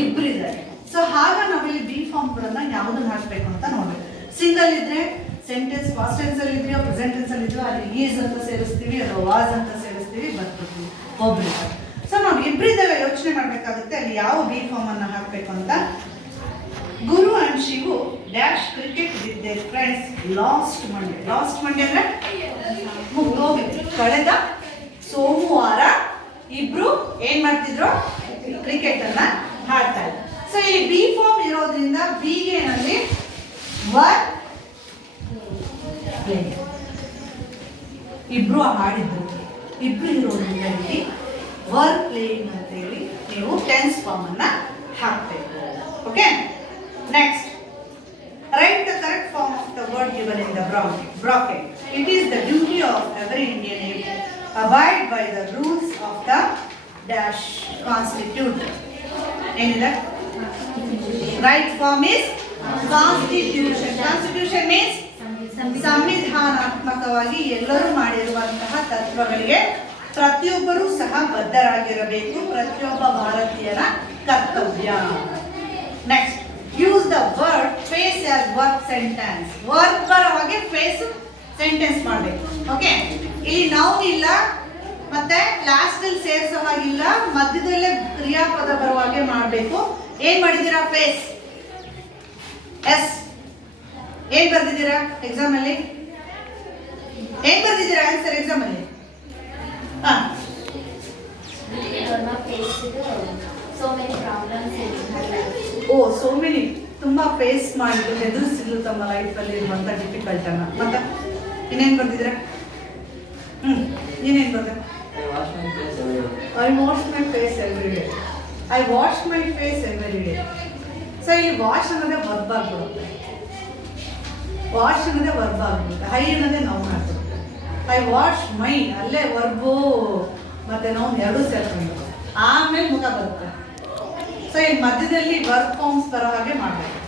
ಇಬ್ಬರಿದ್ದಾರೆ. ಸೊ ಹಾಗ ನಾವಿಲ್ಲಿ ಬಿ ಫಾರ್ಮ್ಗಳನ್ನ ಯಾವುದನ್ನ ಹಾಕಬೇಕು ಅಂತ ನೋಡ್ಬೇಕು. ಸಿಂಗಲ್ ಇದ್ರೆ ಸೆಂಟೆನ್ಸ್ ಪಾಸ್ಟ್ ಟೆನ್ಸ್ ಅಲ್ಲಿ ಇದೆಯೋ ಪ್ರೆಸೆಂಟ್ ಟೆನ್ಸ್ ಅಲ್ಲಿ ಇದೆಯೋ ಅಲ್ಲಿ ಈಸ್ ಅಂತ ಸೇರಿಸ್ತೀವಿ, ಅಥವಾ ವಾಸ್ ಅಂತ ಸೇರಿಸ್ತೀವಿ, ಬರ್ತೀವಿ ಒಬ್ಬರಿದ್ದಾರೆ. ಸೊ ನಾವು ಇಬ್ಬರಿದ್ದಾವೆ ಯೋಚನೆ ಮಾಡಬೇಕಾಗುತ್ತೆ ಅಲ್ಲಿ ಯಾವ ಬಿ ಫಾರ್ಮ್ ಅನ್ನ ಹಾಕಬೇಕು ಅಂತ. Guru and Shivu dash cricket with their friends last Monday. Last Monday ಅಂದ್ರೆ ಮುಗ್ದೋಗಿತ್ತು, ಕಳೆದ ಸೋಮವಾರ ಇಬ್ರು ಏನ್ ಮಾಡ್ತಿದ್ರು? ಕ್ರಿಕೆಟ್ ಅನ್ನ ಆಡ್ತಾ ಇದ್ರು. ಸೊ ಇಲ್ಲಿ ಬಿ ಫಾರ್ಮ್ ಇರೋದ್ರಿಂದ ಬಿಗೆ ಏನಲ್ಲಿ ವರ್ ಪ್ಲೇ, ಇಬ್ರು ಆಡಿದ್ರು, ಇಬ್ರು ಇರೋದ್ರಿಂದ ಇಲ್ಲಿ ವರ್ ಪ್ಲೇಯಿಂಗ್ ಅಂತ ಹೇಳಿ ನೀವು ಟೆನ್ಸ್ ಫಾರ್ಮ್ ಅನ್ನ ಹಾಕಬೇಕು. Okay, next, write the correct form of the word given in the bracket. It is the duty of every Indian to abide by the rules of the dash constitute. ಏನಿದೆ? Right form is constitution. Constitution means ಸಂವಿಧಾನಾತ್ಮಕವಾಗಿ ಎಲ್ಲರೂ ಮಾಡಿರುವಂತಹ ತತ್ವಗಳಿಗೆ ಪ್ರತಿಯೊಬ್ಬರೂ ಸಹ ಬದ್ಧರಾಗಿರಬೇಕು, ಪ್ರತಿಯೊಬ್ಬ ಭಾರತೀಯರ ಕರ್ತವ್ಯ. Next, use the word face as work sentence. Work ಬರೋ ಹಾಗೆ ಫೇಸ್ ಸೆಂಟೆನ್ಸ್ ಮಾಡಬೇಕು. ಓಕೆ, ಇಲ್ಲಿ ನೌನ್ ಇಲ್ಲ, ಮತ್ತೆ ಲಾಸ್ಟ್ ಅಲ್ಲಿ ಸೇರಿಸೋ ಹಾಗಿಲ್ಲ, ಮಧ್ಯದಲ್ಲೇ ಕ್ರಿಯಾಪದ ಬರುವ ಹಾಗೆ ಮಾಡಬೇಕು. ಏನ್ ಮಾಡಿದ್ದೀರಾ? ಫೇಸ್. ಎಸ್, ಏನ್ ಬರ್ದಿದ್ದೀರಾ ಎಕ್ಸಾಮ್ ಅಲ್ಲಿ? ಏನ್ ಬರ್ದಿದ್ದೀರಾ ಆನ್ಸರ್ ಎಕ್ಸಾಮ್ ಅಲ್ಲಿ? ಸೋ ಮೆನಿ, ತುಂಬಾ ಫೇಸ್ ಮಾಡಿದ್ರು, ಎದುರಿಸಿದ್ರು ತಮ್ಮ ಲೈಫಲ್ಲಿ ಇರುವಂತ ಡಿಫಿಕಲ್ಟ್ ಅನ್ನ. ಮತ್ತೆ ಇನ್ನೇನ್ ಬರ್ದಿದ್ದೀರಾ? ನೀನೇನ್ ಬರ್ದ? I wash my face every day. I wash my face every day. So ಈ ವಾಶ್ ಅನ್ನೋದೇ ವರ್ಬ್ ಆಗ್ಬಿಡುತ್ತೆ, ವಾಶ್ ಅನ್ನೋದೇ ವರ್ಬ್ ಆಗ್ಬಿಡುತ್ತೆ, ಐ ಅನ್ನೋದೇ ನಾವು ಮಾಡ್ಬಿಡುತ್ತೆ. ಐ ವಾಶ್ ಮೈ ಅಲ್ಲೇ ವರ್ಬು ಮತ್ತೆ ನಾವು ಎರಡೂ ಸೇರ್ಕೊಂಡು ಆಮೇಲೆ ಮುಖ ಬರುತ್ತೆ. ಸೊ ಈ ಮಧ್ಯದಲ್ಲಿ ವರ್ಕ್ ಫಾರ್ಮ್ಸ್ ಬರೋ ಹಾಗೆ ಮಾಡಬೇಕು.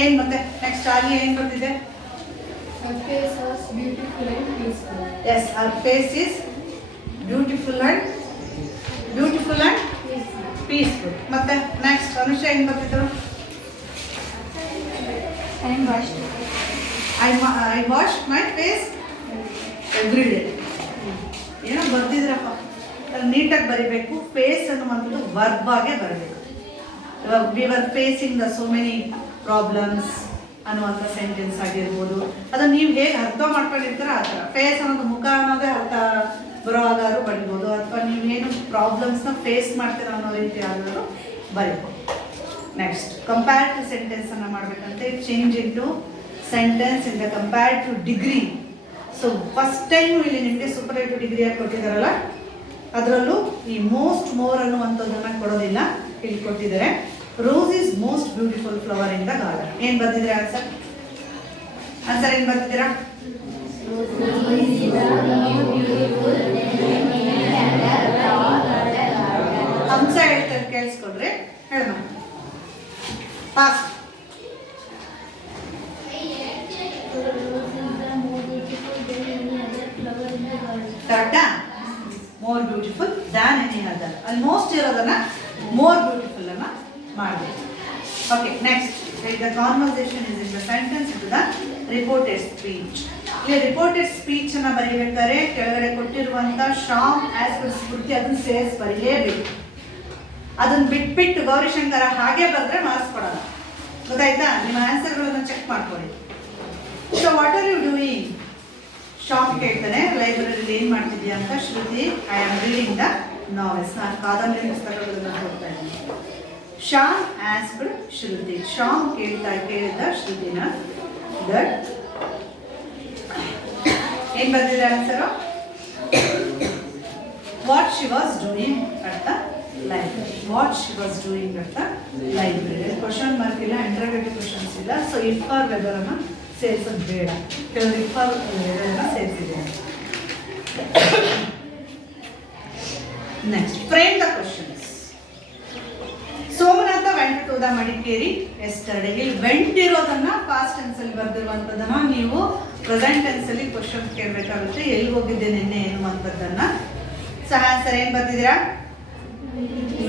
ಏನು ಮತ್ತೆ ನೆಕ್ಸ್ಟ್ ಆಗಿ ಏನು ಬರ್ತಿದೆ? Her face was beautiful and peaceful. Yes, her face is beautiful and peaceful. ಮತ್ತೆ ನೆಕ್ಸ್ಟ್ ಅನುಷ ಏನು ಬರ್ತಿದ್ರು? I wash my face every day. ಏನೋ ಬರ್ತಿದ್ರಪ್ಪ, ನೀಟಾಗಿ ಬರಿಬೇಕು. ಫೇಸ್ ಅನ್ನುವಂಥದ್ದು ವರ್ಬ್ ಆಗೇ ಬರಬೇಕು. We are facing the so many problems ಅನ್ನುವಂಥ ಸೆಂಟೆನ್ಸ್ ಆಗಿರ್ಬೋದು. ಅದನ್ನು ನೀವು ಹೇಗೆ ಅರ್ಥ ಮಾಡ್ಕೊಂಡಿರ್ತೀರ ಆ ಥರ. ಫೇಸ್ ಅನ್ನೋದು ಮುಖ ಅನ್ನೋದೇ ಅರ್ಥ ಬರೋ ಹಾಗಾದ್ರೂ ಬರಿಬೋದು, ಅಥವಾ ನೀವೇನು ಪ್ರಾಬ್ಲಮ್ಸ್ನ ಫೇಸ್ ಮಾಡ್ತೀರ ಅನ್ನೋ ರೀತಿ ಆದರೂ ಬರೀಬೋದು. ನೆಕ್ಸ್ಟ್ ಕಂಪ್ಯಾರಿಟಿವ್ ಸೆಂಟೆನ್ಸನ್ನು ಮಾಡಬೇಕಂತೆ. Change into sentence in the comparative degree. So first time ಇಲ್ಲಿ ನಿಮಗೆ ಸೂಪರ್ಲೇಟಿವ್ ಡಿಗ್ರಿಯಾಗಿ ಕೊಟ್ಟಿದ್ದಾರಲ್ಲ, ಅದರಲ್ಲೂ ಈ ಮೋಸ್ಟ್ ಮೋರ್ ಅನ್ನುವಂಥದ್ದನ್ನು ಕೊಡೋದಿಲ್ಲ, ಇಲ್ಲಿ ಕೊಟ್ಟಿದ್ದಾರೆ. Rose is most beautiful flower in the garden. ಏನು ಬರ್ತಿದ್ದೀರಾ ಆನ್ಸರ್? ಆನ್ಸರ್ ಏನು ಬರ್ತಿದ್ದೀರಾ? ಅಂಶ ಹೇಳ್ತಾರೆ, ಕೇಳಿಸ್ಕೊಡ್ರಿ, ಹೇಳೋಣ. ಪಾಸ್. ಕರೆಕ್ಟಾ? More beautiful than any other. ಅಲ್ಲಿ ಮೋಸ್ಟ್ ಇರೋದನ್ನ ಮೋರ್ ಬ್ಯೂಟಿಫುಲ್ ಅನ್ನ ಮಾಡಬೇಕು. Okay, next the conversation is in the sentence to the reported speech. ಇಲ್ಲಿ ರಿಪೋರ್ಟೆಡ್ ಸ್ಪೀಚ್ ಅನ್ನ ಬರೀಬೇಕಾದ್ರೆ ಕೆಳಗಡೆ ಕೊಟ್ಟಿರುವಂತ ಶಾಮ್ ಆಸ್ ಪರ್ ಸ್ಫೂರ್ತಿ ಅದನ್ನ ಸೇರಿಸಿ ಬರೀಲೇಬೇಕು. ಅದನ್ನ ಬಿಟ್ಬಿಟ್ಟು ಗೌರಿಶಂಕರ ಹಾಗೆ ಬರೆದ್ರೆ ಮಾರ್ಕ್ಸ್ ಕೊಡಲ್ಲ. ಗೊತ್ತಾಯ್ತಾ? ನಿಮ್ಮ ಆನ್ಸರ್ಗಳನ್ನ ಚೆಕ್ ಮಾಡ್ಕೊಳ್ಳಿ. So what are you doing? Sham ಕೇಳ್ತಾನೆ, ಲೈಬ್ರರಿಲಿ ಏನು ಮಾಡ್ತಿದ್ಯಾ ಅಂತ. Shruti, I am reading the novels. ನಾನು ಕಾದಂಬರಿ ಪುಸ್ತಕಗಳನ್ನು ಓದ್ತಾ ಇದ್ದೀನಿ. ಶಾಮ್ ಆಸ್ಕ್ಡ್ ಶ್ರುತಿ. ಶಾಮ್ ಕೇಳಿದ ಶ್ರುತಿನ ದಟ್ ಏನು ಬರ್ತಿದೆ answer? What she was doing at the library. What she was doing at the library. Question mark ಇಲ್ಲ, ಇಂಟರ್ಗೇಟಿವ್ ಕ್ವಶನ್ಸ್ ಇಲ್ಲ. ಸೊ ಇಫ್ ಆರ್ ವೆದರ್ ಅನ್ನ ಸೇರಿಸೋದು ಬೇಡ. ಕೆಲವರು ಇಫ್ ಆರ್ ವೆದರ್ ಅನ್ನ ಸೇರಿಸಿದೆ. Next, frame the questions. Somanatha went to the Madikeri yesterday. ಇಲ್ಲಿ went ಇರೋದನ್ನ ಪಾಸ್ಟ್ ಟೆನ್ಸ್ ಅಲ್ಲಿ ಬರ್ದಿರುವಂತದನ್ನ ನೀವು ಪ್ರೆಸೆಂಟ್ ಟೆನ್ಸ್ ಅಲ್ಲಿ ಕ್ವಶನ್ ಕೇಳಬೇಕಾಗುತ್ತೆ. ಎಲ್ಲಿ ಹೋಗಿದ್ದೆ ನಿನ್ನೆ ಎನ್ನುವಂಥದ್ದನ್ನ. ಸೊ ಆನ್ಸರ್ ಏನ್ ಬರ್ತಿದ್ದೀರಾ?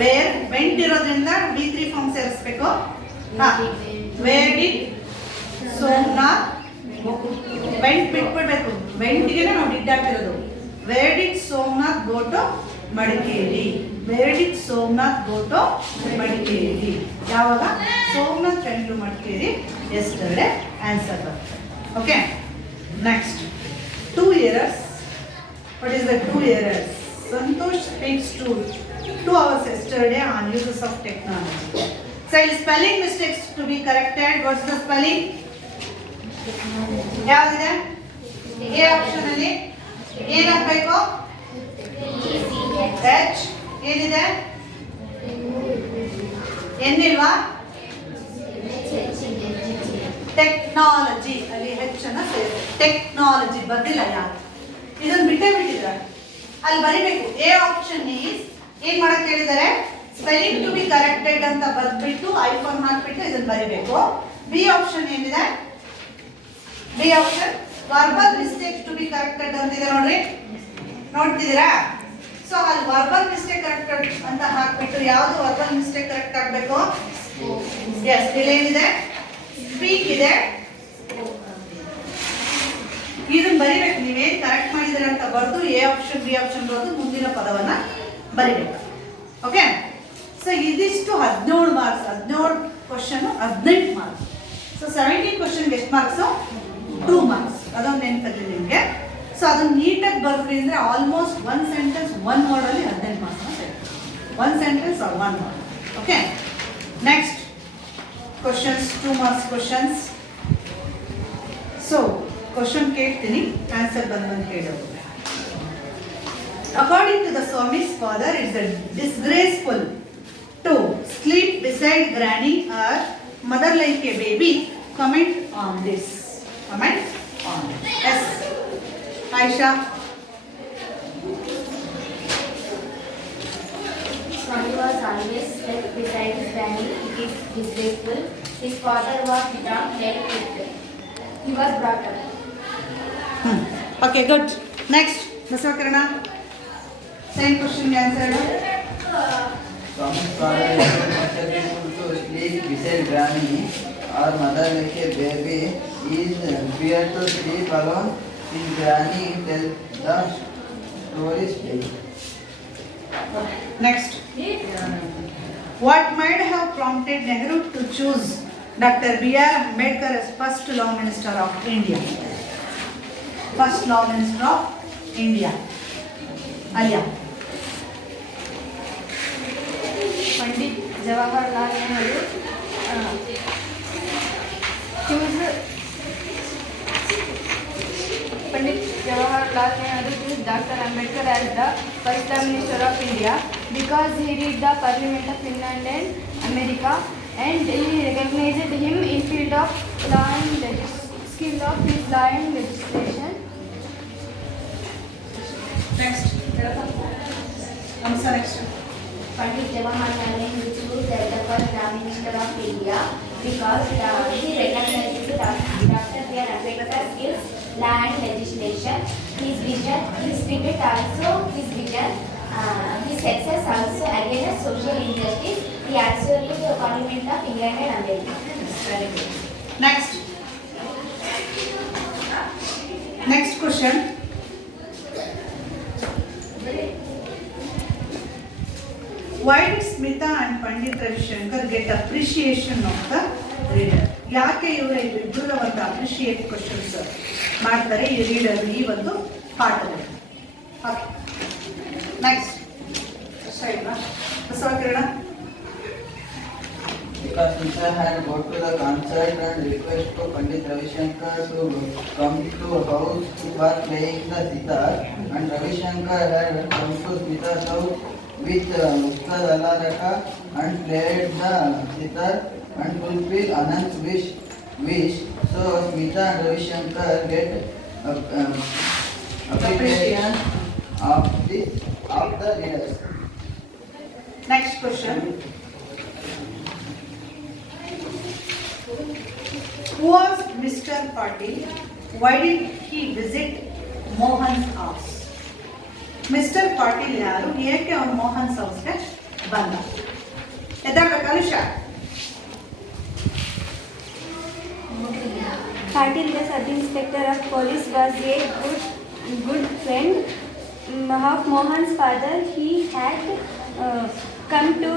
ವೇರ್. ವೆಂಟ್ ಇರೋದ್ರಿಂದ V3 ಫಾರ್ಮ್ ಸೇರಿಸ್ಬೇಕು. Where did Somnath. ವೆಂಟ್ ಬಿಟ್ಬಿಡ್ಬೇಕು, ವೆಂಟ್ಗೆ ನಾವು ಡಿಡ್ ಹಾಕಿರೋದು. Where did Somnath go to Madikeri. Where did Somnath go to Madikeri. ಯಾವಾಗ? Somnath went to Madikeri yesterday. Answer ಬರ್ತದೆ. Okay, next 2 errors. What is the 2 errors? Santosh speaks to 2 hours yesterday on uses of technology. So spelling mistakes to be corrected. What's the spelling? ಯಾವ್ದಿದೆ? A option ಅಲ್ಲಿ ಏನ್ ಹಾಕ್ಬೇಕು? H. ಏನಿದೆ? N ಇಲ್ವಾ? Technology ಅಲ್ಲಿ H ಅನ್ನ ಸೇರಿಸಿ. Technology ಬರ್ದಿಲ್ಲ ಯಾರು? ಇದನ್ನ ಬಿಟ್ಟೇ ಬಿಟ್ಟಿದ್ರ. ಅಲ್ಲಿ ಬರಿಬೇಕು. ಎ ಆಪ್ಷನ್ ಈಸ್ ಏನ್ ಮಾಡಕ್ ಹೇಳಿದ್ದಾರೆ? ಸ್ಪೆಲ್ಲಿಂಗ್ ಟು ಬಿ ಕರೆಕ್ಟೆಡ್ ಅಂತ ಬರ್ದ್ಬಿಟ್ಟು ಐಫೋನ್ ಹಾಕ್ಬಿಟ್ಟು ಇದನ್ನ ಬರಿಬೇಕು. ಬಿ ಆಪ್ಷನ್ ಏನಿದೆ? B option verbal mistakes to be corrected ಅಂತಿದೆ ನೋಡ್ರಿ, ನೋಡ್ತಿದ್ದೀರಾ? ಸೊ ಅಲ್ಲಿ ವರ್ಬಲ್ ಮಿಸ್ಟೇಕ್ ಕರೆಕ್ಟೆಡ್ ಅಂತ ಹಾಕ್ಬಿಟ್ಟು ಯಾವುದು ವರ್ಬಲ್ ಮಿಸ್ಟೇಕ್ ಕರೆಕ್ಟ್ ಆಗಬೇಕು? ಎಸ್, ಇಲ್ಲೇನಿದೆ? ಸ್ಪೀಕ್ ಇದೆ. ಇದನ್ನ ಬರಿಬೇಕು. ನೀವೇನು ಕರೆಕ್ಟ್ ಮಾಡಿದ್ರೆ ಅಂತ ಬರೆದು ಎ ಆಪ್ಷನ್ ಬಿ ಆಪ್ಷನ್ ಬರೆದು ಮುಂದಿನ ಪದವನ್ನ ಬರಿಬೇಕು. ಓಕೆ, ಸೊ ಇದಿಷ್ಟು 17 ಮಾರ್ಕ್ಸ್. 17 question 18 marks. ಸೊ 17 ಕ್ವಶನ್ಗೆ ಎಷ್ಟು ಮಾರ್ಕ್ಸು? 2 ಮಾರ್ಕ್ಸ್. ಅದೊಂದು ನೆನಪಲ್ಲಿ ನಿಮಗೆ. ಸೊ ಅದನ್ನ ನೀಟಾಗಿ ಬರ್ದ್ರಿ ಅಂದರೆ ಆಲ್ಮೋಸ್ಟ್ 1 ಸೆಂಟೆನ್ಸ್ 1 ವರ್ಡಲ್ಲಿ 18 ಮಾರ್ಕ್ಸ್ನ ಸಿಗುತ್ತೆ. 1 sentence or 1 word. Okay, next questions 2 marks questions. So question ಕೇಳ್ತೀನಿ, ಆನ್ಸರ್ ಬಂದು ಕೇಳೋದು. According to the Swami's father, it's disgraceful to sleep beside granny or mother like a baby. Comment on this. Comment on this. Yes, Aisha. Swami was always slept beside his granny. It is disgraceful. His father was drunk like it. He was brought up. Okay, good. Next, Basavakarana. Same question answer. Swami's father is to sleep beside granny or mother like a baby. He is feared to sleep alone. His granny tells the stories. Next. What might have prompted Nehru to choose Dr. B.R. Ambedkar as first Law Minister of India? First Law Minister of India. Alia. Pandit Jawaharlal Nehru choose Pandit Jawaharlal Nehru chose Dr. Ambedkar as the first Prime Minister of India because he read the Parliament of Finland and America, and he recognized him in field of law and skill of his law and legislation. Next. Hamsa, next. Pandit Jawaharlal Nehru chose as the first Prime Minister of India because he recognized Dr. B.R. Ambedkar's skills, law and legislation, his vision, his spirit also, his vision, his success also against social injustice. He also led the Parliament of England and America. Very good. Next. Next question. Why did Smita and Pandit Ravi Shankar get appreciation of the reader? ಯಾಕೆ ಇವರು ಇಬ್ಬರ ಒಂದು appreciate questions ಮಾಡ್ತಾರೆ ಈ reader ಈ ಒಂದು ಪಾಠದಲ್ಲಿ? Next ಅಷ್ಟ ಇಲ್ವಾ ಬಸವಕಿರಣ? Because Smita had gone to the concert and request to Pandit Ravi Shankar to come to house for playing the sitar, and Ravi Shankar had come to Smita's house with Ustad Alaraka and played the sitar and fulfilled Anand's wish. So Smita and Ravi Shankar get appreciation of the readers. Next question. Who was Mr. Patil? Why did he visit Mohan's house? Mister Patil ಯಾರು? ಏಕೆ ಅವನು ಮೋಹನ್ ಹೌಸ್ಗೆ ಬಂದ? ಎದ್ದಾಗಬೇಕು Anusha. Patil, the sub-inspector of police, was a good friend of Mohan's father. He had come to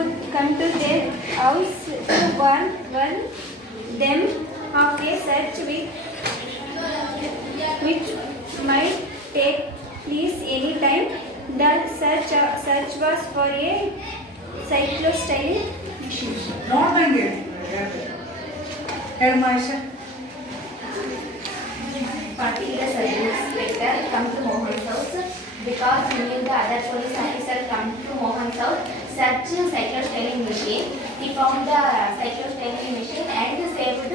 their house to warn them of a search which might take place any time. The search was for a cyclostyle machine. ನೋಡ್ದಂಗೆ ಹೇಳು Mahesh. Patil, the sub-inspector, come to Mohan's house because he knew the other police officer come to Mohan's house search cyclostyling machine. He found the cyclostyling machine and saved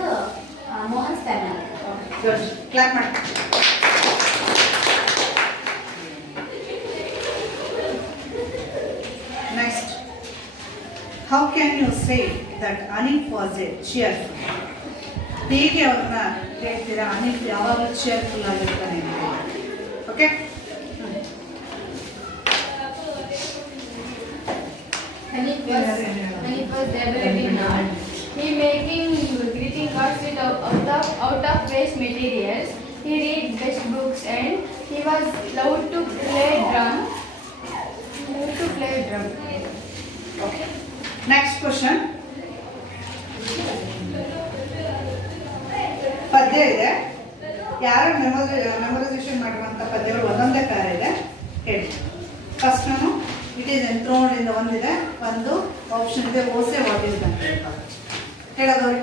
Mohan's family. Good. Clap ಮಾಡಿ. Next. How can you say that Anif was a cheerful? ಹೇಗೆ ಅವ್ರನ್ನ ಹೇಳ್ತೀರಾ? ಅನಿಲ್ ಯಾವಾಗಲೂ cheerful ಆಗಿರ್ತಾನೆ ಅಂತ. Okay? Anif was decorating art. He making greeting cards with out of waste materials. He read best books and he was allowed to play drum. Okay. Next question. ಪದ್ಯ ಇದೆ, ಯಾರು memorisation ಮಾಡುವಂಥ ಪದ್ಯಗಳು ಒಂದೊಂದೇ ಕಾರ್ಯ ಇದೆ, ಹೇಳಿ. ಫಸ್ಟ್ ನಾನು ಇಟ್ ಈಸ್ ಎಂಥ್ರೋನ್ಡ್ ಇಂದ ಒಂದಿದೆ, ಒಂದು ಆಪ್ಷನ್ ಇದೆ ಓಸೆ ವಾಟ್ ಈಸ್ ಅಂತ ಹೇಳೋದವ್ರಿ.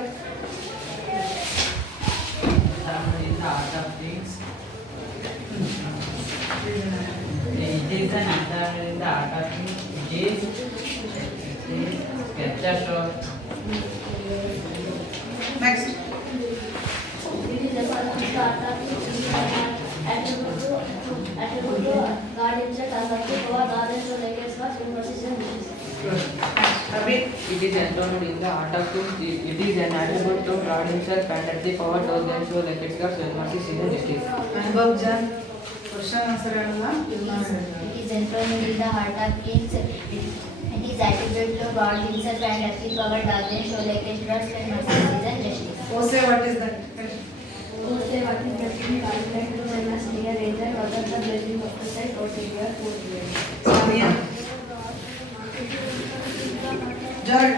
Next. God himself has to go out and so like as fast as Abhi. It is enthroned in the art of things. It is an attribute to God himself and at the power to then show like it's God's mercy, sin and justice. Anubhav John question answer ಹೇಳಲ್ಲ. It is enthroned in the heart of kings. It is attribute to God himself and at the power to then show like it's God's mercy, sin and justice. ಓಸೆ what is that? Who say what is the thing calculate to minus near razor, what are the blessing of the side, what is your 4 years. Sania ಜಾರ್ಡ್.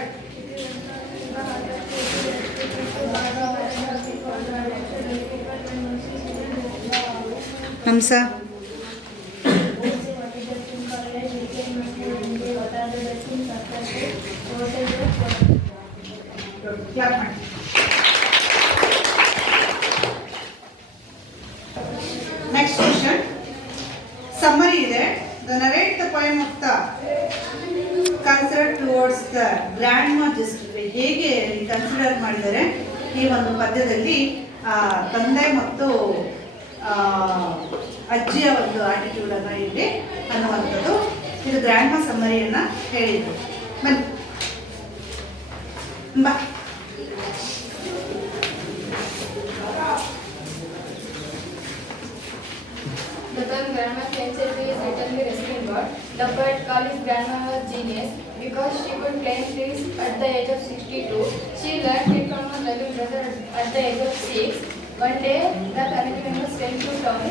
ಹಂಸ. What is the thing clap ಮಾಡಿ. Next question summary ಇದೆ. The narrate the poem of the consider towards the grandma justify. ಹೇಗೆ consider ಮಾಡಿದರೆ ಈ ಒಂದು ಪದ್ಯದಲ್ಲಿ ತಂದೆ ಮತ್ತು ಅಜ್ಜಿಯ ಒಂದು ಆಟಿಟ್ಯೂಡನ್ನು ಇಲ್ಲಿ ಅನ್ನುವಂಥದ್ದು. ಇದು ಗ್ರ್ಯಾಂಡ್ ಮಾ ಸಮ್ಮರಿಯನ್ನು ಹೇಳಿದ್ರು. ಬನ್ನಿ ಬಾ. The term grandma ancestry is certainly Russian word. The poet called his grandma a genius because she could climb trees at the age of 62. She learned it from her loving brother at the age of 6. One day, the family members went to town.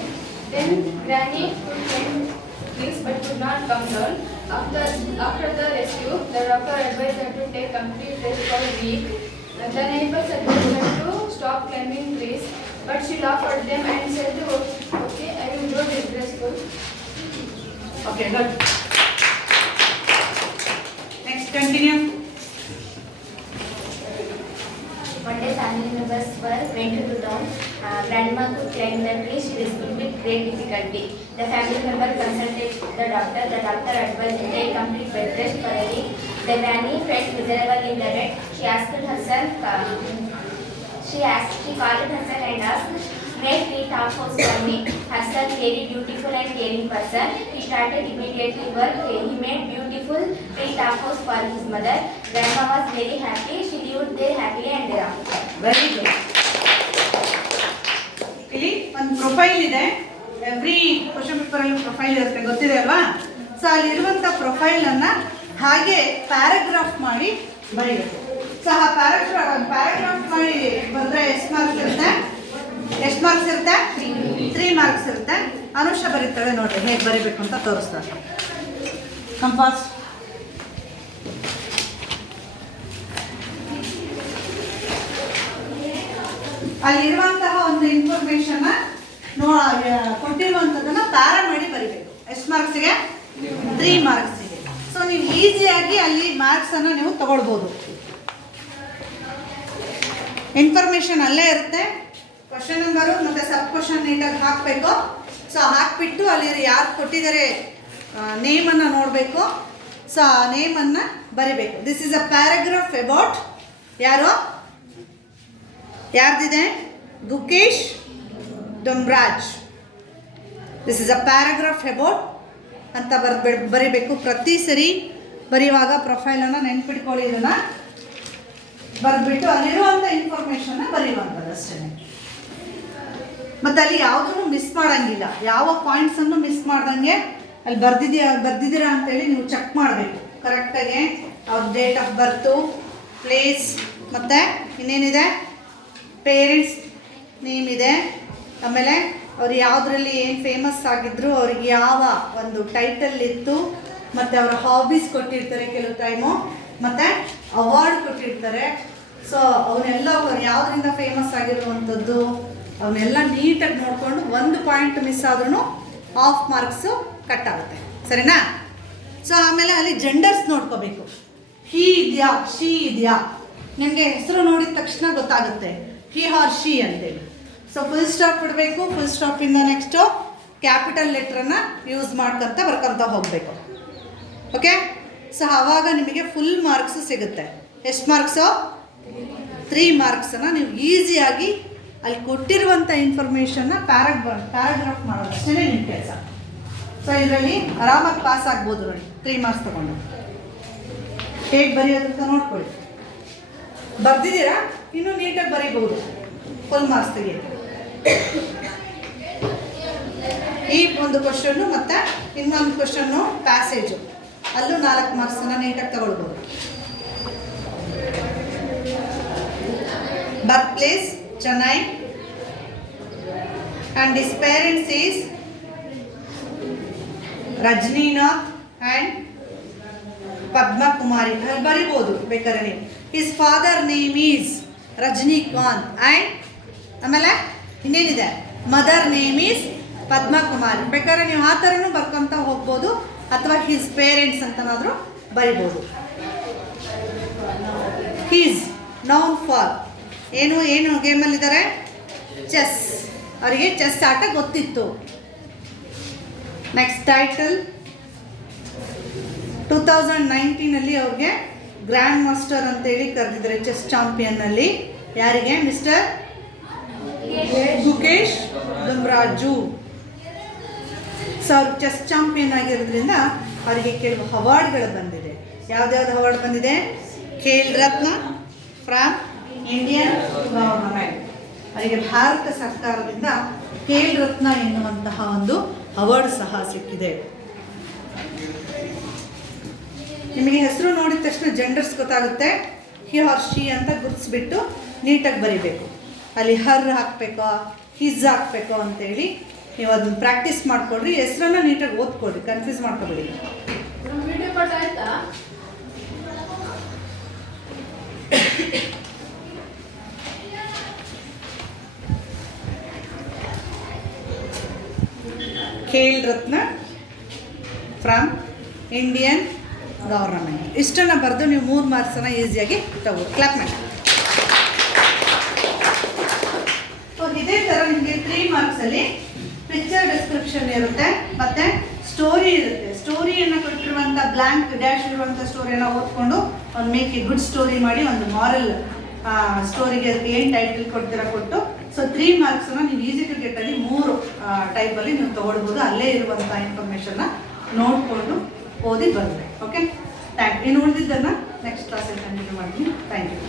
Then Granny could climb trees but could not come down. After the rescue, the doctor advised her to take complete rest for a week. The neighbors advised her to stop climbing trees, but she laughed at them and said, "Okay, I will grow disgraceful." Okay, good. Next, continue. One day family members went to the town. Grandma could climb the tree. She rescued with great difficulty. The family member consulted the doctor. The doctor advised to take complete bed rest for a week. The granny felt miserable in the bed. She called her son and asked, "Make neat house for me." Her son, very beautiful and caring person, he started immediately work. He made beautiful neat house for his mother. Grandma was very happy. She lived there happily and ever after. Very good. ಇಲ್ಲಿ ಒಂದು profile ಇದೆ. Every question paper ಅಲ್ಲಿ profile ಇರುತ್ತೆ, ಗೊತ್ತಿದೆ ಅಲ್ವಾ? So ಅಲ್ಲಿರುವಂಥ ಪ್ರೊಫೈಲನ್ನು ಹಾಗೆ paragraph ಮಾಡಿ ಬರೀಬೇಕು. ಸೊ ಆ ಪ್ಯಾರಾಗ್ರಾಫ್ ಮಾಡಿ ಬಂದರೆ ಎಷ್ಟು ಮಾರ್ಕ್ಸ್ ಇರುತ್ತೆ? 3 ಮಾರ್ಕ್ಸ್ ಇರುತ್ತೆ. ಅನುಷ ಬರೀತಾಳೆ, ನೋಡ್ರಿ ಹೇಗೆ ಬರೀಬೇಕು ಅಂತ ತೋರಿಸ್ತಾರೆ. ಕಂಪಾಸ್ ಅಲ್ಲಿರುವಂತಹ ಒಂದು ಇನ್ಫಾರ್ಮೇಶನ್ ಕೊಟ್ಟಿರುವಂಥದ್ದನ್ನು ಪ್ಯಾರಾ ಮಾಡಿ ಬರೀಬೇಕು. ಎಷ್ಟು ಮಾರ್ಕ್ಸಿಗೆ? 3 ಮಾರ್ಕ್ಸಿಗೆ. ಸೊ ನೀವು ಈಸಿಯಾಗಿ ಅಲ್ಲಿ ಮಾರ್ಕ್ಸನ್ನು ನೀವು ತಗೊಳ್ಬೋದು. ಇನ್ಫಾರ್ಮೇಷನ್ ಅಲ್ಲೇ ಇರುತ್ತೆ. ಕ್ವಶನ್ ನಂಬರು ಮತ್ತು ಸಬ್ ಕ್ವಶನ್ ನೀಟಾಗಿ ಹಾಕಬೇಕು. ಸೊ ಹಾಕಿಬಿಟ್ಟು ಅಲ್ಲಿ ಯಾರು ಕೊಟ್ಟಿದ್ದಾರೆ ನೇಮನ್ನು ನೋಡಬೇಕು. ಸೊ ಆ ನೇಮನ್ನು ಬರಿಬೇಕು. This is a paragraph about ಯಾರ್ದಿದೆ? Gukesh Dommaraju. This is a paragraph about ಅಂತ ಬರಿಬೇಕು. ಪ್ರತಿ ಸರಿ ಬರೆಯುವಾಗ ಪ್ರೊಫೈಲನ್ನು ನೆನ್ಪಿಟ್ಕೊಳ್ಳಿ. ಇದನ್ನು ಬರೆದ್ಬಿಟ್ಟು ಅಲ್ಲಿರುವಂಥ ಇನ್ಫಾರ್ಮೇಷನ್ನ ಬರೆಯುವಂಥದ್ದು ಅಷ್ಟೇ. ಮತ್ತು ಅಲ್ಲಿ ಯಾವುದನ್ನು ಮಿಸ್ ಮಾಡೋಂಗಿಲ್ಲ. ಯಾವ ಪಾಯಿಂಟ್ಸನ್ನು ಮಿಸ್ ಮಾಡ್ದಂಗೆ ಅಲ್ಲಿ ಬರ್ದಿದ್ದೀರಾ ಅಂತೇಳಿ ನೀವು ಚೆಕ್ ಮಾಡಬೇಕು ಕರೆಕ್ಟಾಗಿ. ಅವ್ರ ಡೇಟ್ ಆಫ್ ಬರ್ತು, ಪ್ಲೇಸ್, ಮತ್ತು ಇನ್ನೇನಿದೆ ಪೇರೆಂಟ್ಸ್ ನೇಮ್ ಇದೆ. ಆಮೇಲೆ ಅವ್ರು ಯಾವುದರಲ್ಲಿ ಏನು ಫೇಮಸ್ ಆಗಿದ್ರು, ಅವ್ರಿಗೆ ಯಾವ ಒಂದು ಟೈಟಲ್ ಇತ್ತು, ಮತ್ತು ಅವರ ಹಾಬೀಸ್ ಕೊಟ್ಟಿರ್ತಾರೆ ಕೆಲವು ಟೈಮು, ಮತ್ತು ಅವಾರ್ಡ್ ಕೊಟ್ಟಿರ್ತಾರೆ. ಸೊ ಅವನ್ನೆಲ್ಲ ಅವ್ರು ಯಾವುದರಿಂದ ಫೇಮಸ್ ಆಗಿರುವಂಥದ್ದು ಅವನ್ನೆಲ್ಲ ನೀಟಾಗಿ ನೋಡಿಕೊಂಡು ಒಂದು ಪಾಯಿಂಟ್ ಮಿಸ್ ಆದ್ರೂ ಹಾಫ್ ಮಾರ್ಕ್ಸು ಕಟ್ ಆಗುತ್ತೆ. ಸರಿನಾ? ಸೊ ಆಮೇಲೆ ಅಲ್ಲಿ ಜೆಂಡರ್ಸ್ ನೋಡ್ಕೋಬೇಕು. ಹಿ ಇದೆಯಾ, ಶಿ ಇದೆಯಾ, ನಿಮಗೆ ಹೆಸರು ನೋಡಿದ ತಕ್ಷಣ ಗೊತ್ತಾಗುತ್ತೆ ಹಿ ಆರ್ ಶಿ ಅಂತೇಳಿ. ಸೊ ಫುಲ್ ಸ್ಟಾಪ್ ಬಿಡಬೇಕು. ಫುಲ್ ಸ್ಟಾಪಿಂದ ನೆಕ್ಸ್ಟು ಕ್ಯಾಪಿಟಲ್ ಲೆಟ್ರನ್ನು ಯೂಸ್ ಬರ್ಕೊತ ಹೋಗಬೇಕು. ಓಕೆ? ಸೊ ಆವಾಗ ನಿಮಗೆ ಫುಲ್ ಮಾರ್ಕ್ಸು ಸಿಗುತ್ತೆ. ಎಷ್ಟು ಮಾರ್ಕ್ಸು? 3 ಮಾರ್ಕ್ಸನ್ನು ನೀವು ಈಸಿಯಾಗಿ ಅಲ್ಲಿ ಕೊಟ್ಟಿರುವಂಥ ಇನ್ಫಾರ್ಮೇಷನ್ನ ಪ್ಯಾರಾಗ್ರಾಫ್ ಮಾಡೋದು ಅಷ್ಟೇ ನಿಮ್ಮ ಕೆಲಸ. ಸೊ ಇದರಲ್ಲಿ ಆರಾಮಾಗಿ ಪಾಸ್ ಆಗ್ಬೋದು ನೋಡಿ. 3 ಮಾರ್ಕ್ಸ್ ತೊಗೊಂಡು ಹೇಗೆ ಬರೆಯೋದಂತ ನೋಡ್ಕೊಳ್ಳಿ. ಬರ್ದಿದ್ದೀರಾ? ಇನ್ನೂ ನೀಟಾಗಿ ಬರೀಬಹುದು. ಫುಲ್ ಮಾರ್ಕ್ಸ್ ತೆಗೆಯೋದು. ಈ ಒಂದು ಕ್ವಶನ್ನು ಮತ್ತು ಇನ್ನೊಂದು ಕ್ವಶನ್ನು ಪ್ಯಾಸೇಜು, ಅಲ್ಲೂ 4 ಮಾರ್ಕ್ಸನ್ನು ನೀಟಾಗಿ ತಗೊಳ್ಬೋದು. Birth place Chennai and his parents is Rajininath and Padmakumari. ಅಲ್ಲಿ ಬರಿಬೋದು ಬೇಕಾದ್ರೆ ನೀವು. His father name is Rajinikanth and ಆಮೇಲೆ ಇನ್ನೇನಿದೆ ಮದರ್ ನೇಮ್ ಈಸ್ ಪದ್ಮಕುಮಾರಿ. ಬೇಕಾದ್ರೆ ನೀವು ಆ ಥರನೂ ಬರ್ಕೊತ ಹೋಗ್ಬೋದು, ಅಥವಾ ಹಿಸ್ ಪೇರೆಂಟ್ಸ್ ಅಂತನಾದರೂ ಬರಿಬೋದು. ಹೀಸ್ ನೌನ್ ಫಾರ್ ಏನು ಏನು ಗೇಮಲ್ಲಿದ್ದಾರೆ? ಚೆಸ್. ಅವರಿಗೆ ಚೆಸ್ ಆಟ ಗೊತ್ತಿತ್ತು. ನೆಕ್ಸ್ಟ್ ಟೈಟಲ್ 2019 ಅವ್ರಿಗೆ ಗ್ರ್ಯಾಂಡ್ ಮಾಸ್ಟರ್ ಅಂತೇಳಿ ಕರೆದಿದ್ದಾರೆ ಚೆಸ್ ಚಾಂಪಿಯನ್ನಲ್ಲಿ. ಯಾರಿಗೆ? ಮಿಸ್ಟರ್ ಗುಕೇಶ್ ಗಮ್ರಾಜು. ಸೊ ಅವ್ರು ಚೆಸ್ ಚಾಂಪಿಯನ್ ಆಗಿರೋದ್ರಿಂದ ಅವರಿಗೆ ಕೆಲವು ಅವಾರ್ಡ್ಗಳು ಬಂದಿದೆ. ಯಾವ್ದ್ಯಾವ್ದು ಅವಾರ್ಡ್ ಬಂದಿದೆ? Khel Ratna from Indian government. ಅವರಿಗೆ ಭಾರತ ಸರ್ಕಾರದಿಂದ ಖೇಲ್ ರತ್ನ ಎನ್ನುವಂತಹ ಒಂದು ಅವಾರ್ಡ್ ಸಹ ಸಿಕ್ಕಿದೆ. ನಿಮಗೆ ಹೆಸರು ನೋಡಿದ ತಕ್ಷಣ ಜೆಂಡರ್ಸ್ ಗೊತ್ತಾಗುತ್ತೆ. ಹಿ ಆರ್ ಶಿ ಅಂತ ಗುರುತಿಸ್ಬಿಟ್ಟು ನೀಟಾಗಿ ಬರಿಬೇಕು. ಅಲ್ಲಿ ಹರ್ ಹಾಕಬೇಕೋ ಹಿಜ್ ಹಾಕಬೇಕೋ ಅಂತೇಳಿ ನೀವು ಅದನ್ನು ಪ್ರಾಕ್ಟೀಸ್ ಮಾಡಿಕೊಡ್ರಿ. ಹೆಸರನ್ನು ನೀಟಾಗಿ ಓದ್ಕೊಡ್ರಿ, ಕನ್ಫ್ಯೂಸ್ ಮಾಡ್ಕೊಬೇಡಿ. ವಿಡಿಯೋ ಪಾಠ ಆಯ್ತಾ? Khel Ratna from Indian government. ಇಷ್ಟನ್ನು ಬರೆದು ನೀವು 3 ಮಾರ್ಕ್ಸನ್ನು ಈಸಿಯಾಗಿ ತಗೋಬೋದು. ಕ್ಲಾಪ್ ಮಾಡಿ. ಇದೇ ಥರ ನಿಮಗೆ 3 ಮಾರ್ಕ್ಸಲ್ಲಿ ಪಿಕ್ಚರ್ ಡಿಸ್ಕ್ರಿಪ್ಷನ್ ಇರುತ್ತೆ ಮತ್ತು ಸ್ಟೋರಿ ಇರುತ್ತೆ. ಸ್ಟೋರಿಯನ್ನು ಕೊಟ್ಟಿರುವಂಥ ಬ್ಲ್ಯಾಂಕ್ ಡ್ಯಾಶ್ ಇರುವಂಥ ಸ್ಟೋರಿಯನ್ನು ಓದ್ಕೊಂಡು ಒಂದು ಮೇಕ್ ಎ ಗುಡ್ ಸ್ಟೋರಿ ಮಾಡಿ ಒಂದು ಮಾರಲ್ ಸ್ಟೋರಿಗೆ ಅದಕ್ಕೆ ಏನು ಟೈಟಲ್ ಕೊಡ್ತೀರಾ ಕೊಟ್ಟು. ಸೊ 3 ಮಾರ್ಕ್ಸನ್ನು ನೀವು ಈಸಿ ಟು ಗೆಟಲ್ಲಿ 3 ಟೈಪಲ್ಲಿ ನೀವು ತೊಗೊಳ್ಬೋದು. ಅಲ್ಲೇ ಇರುವಂಥ ಇನ್ಫಾರ್ಮೇಷನ್ನ ನೋಡಿಕೊಂಡು ಓದಿ ಬರಬೇಕು. Okay, thank you. ಇನ್ನು ಉಳಿದಿದ್ದನ್ನು ನೆಕ್ಸ್ಟ್ ಕ್ಲಾಸಲ್ಲಿ ಕಂಟಿನ್ಯೂ ಮಾಡ್ತೀನಿ. Thank you.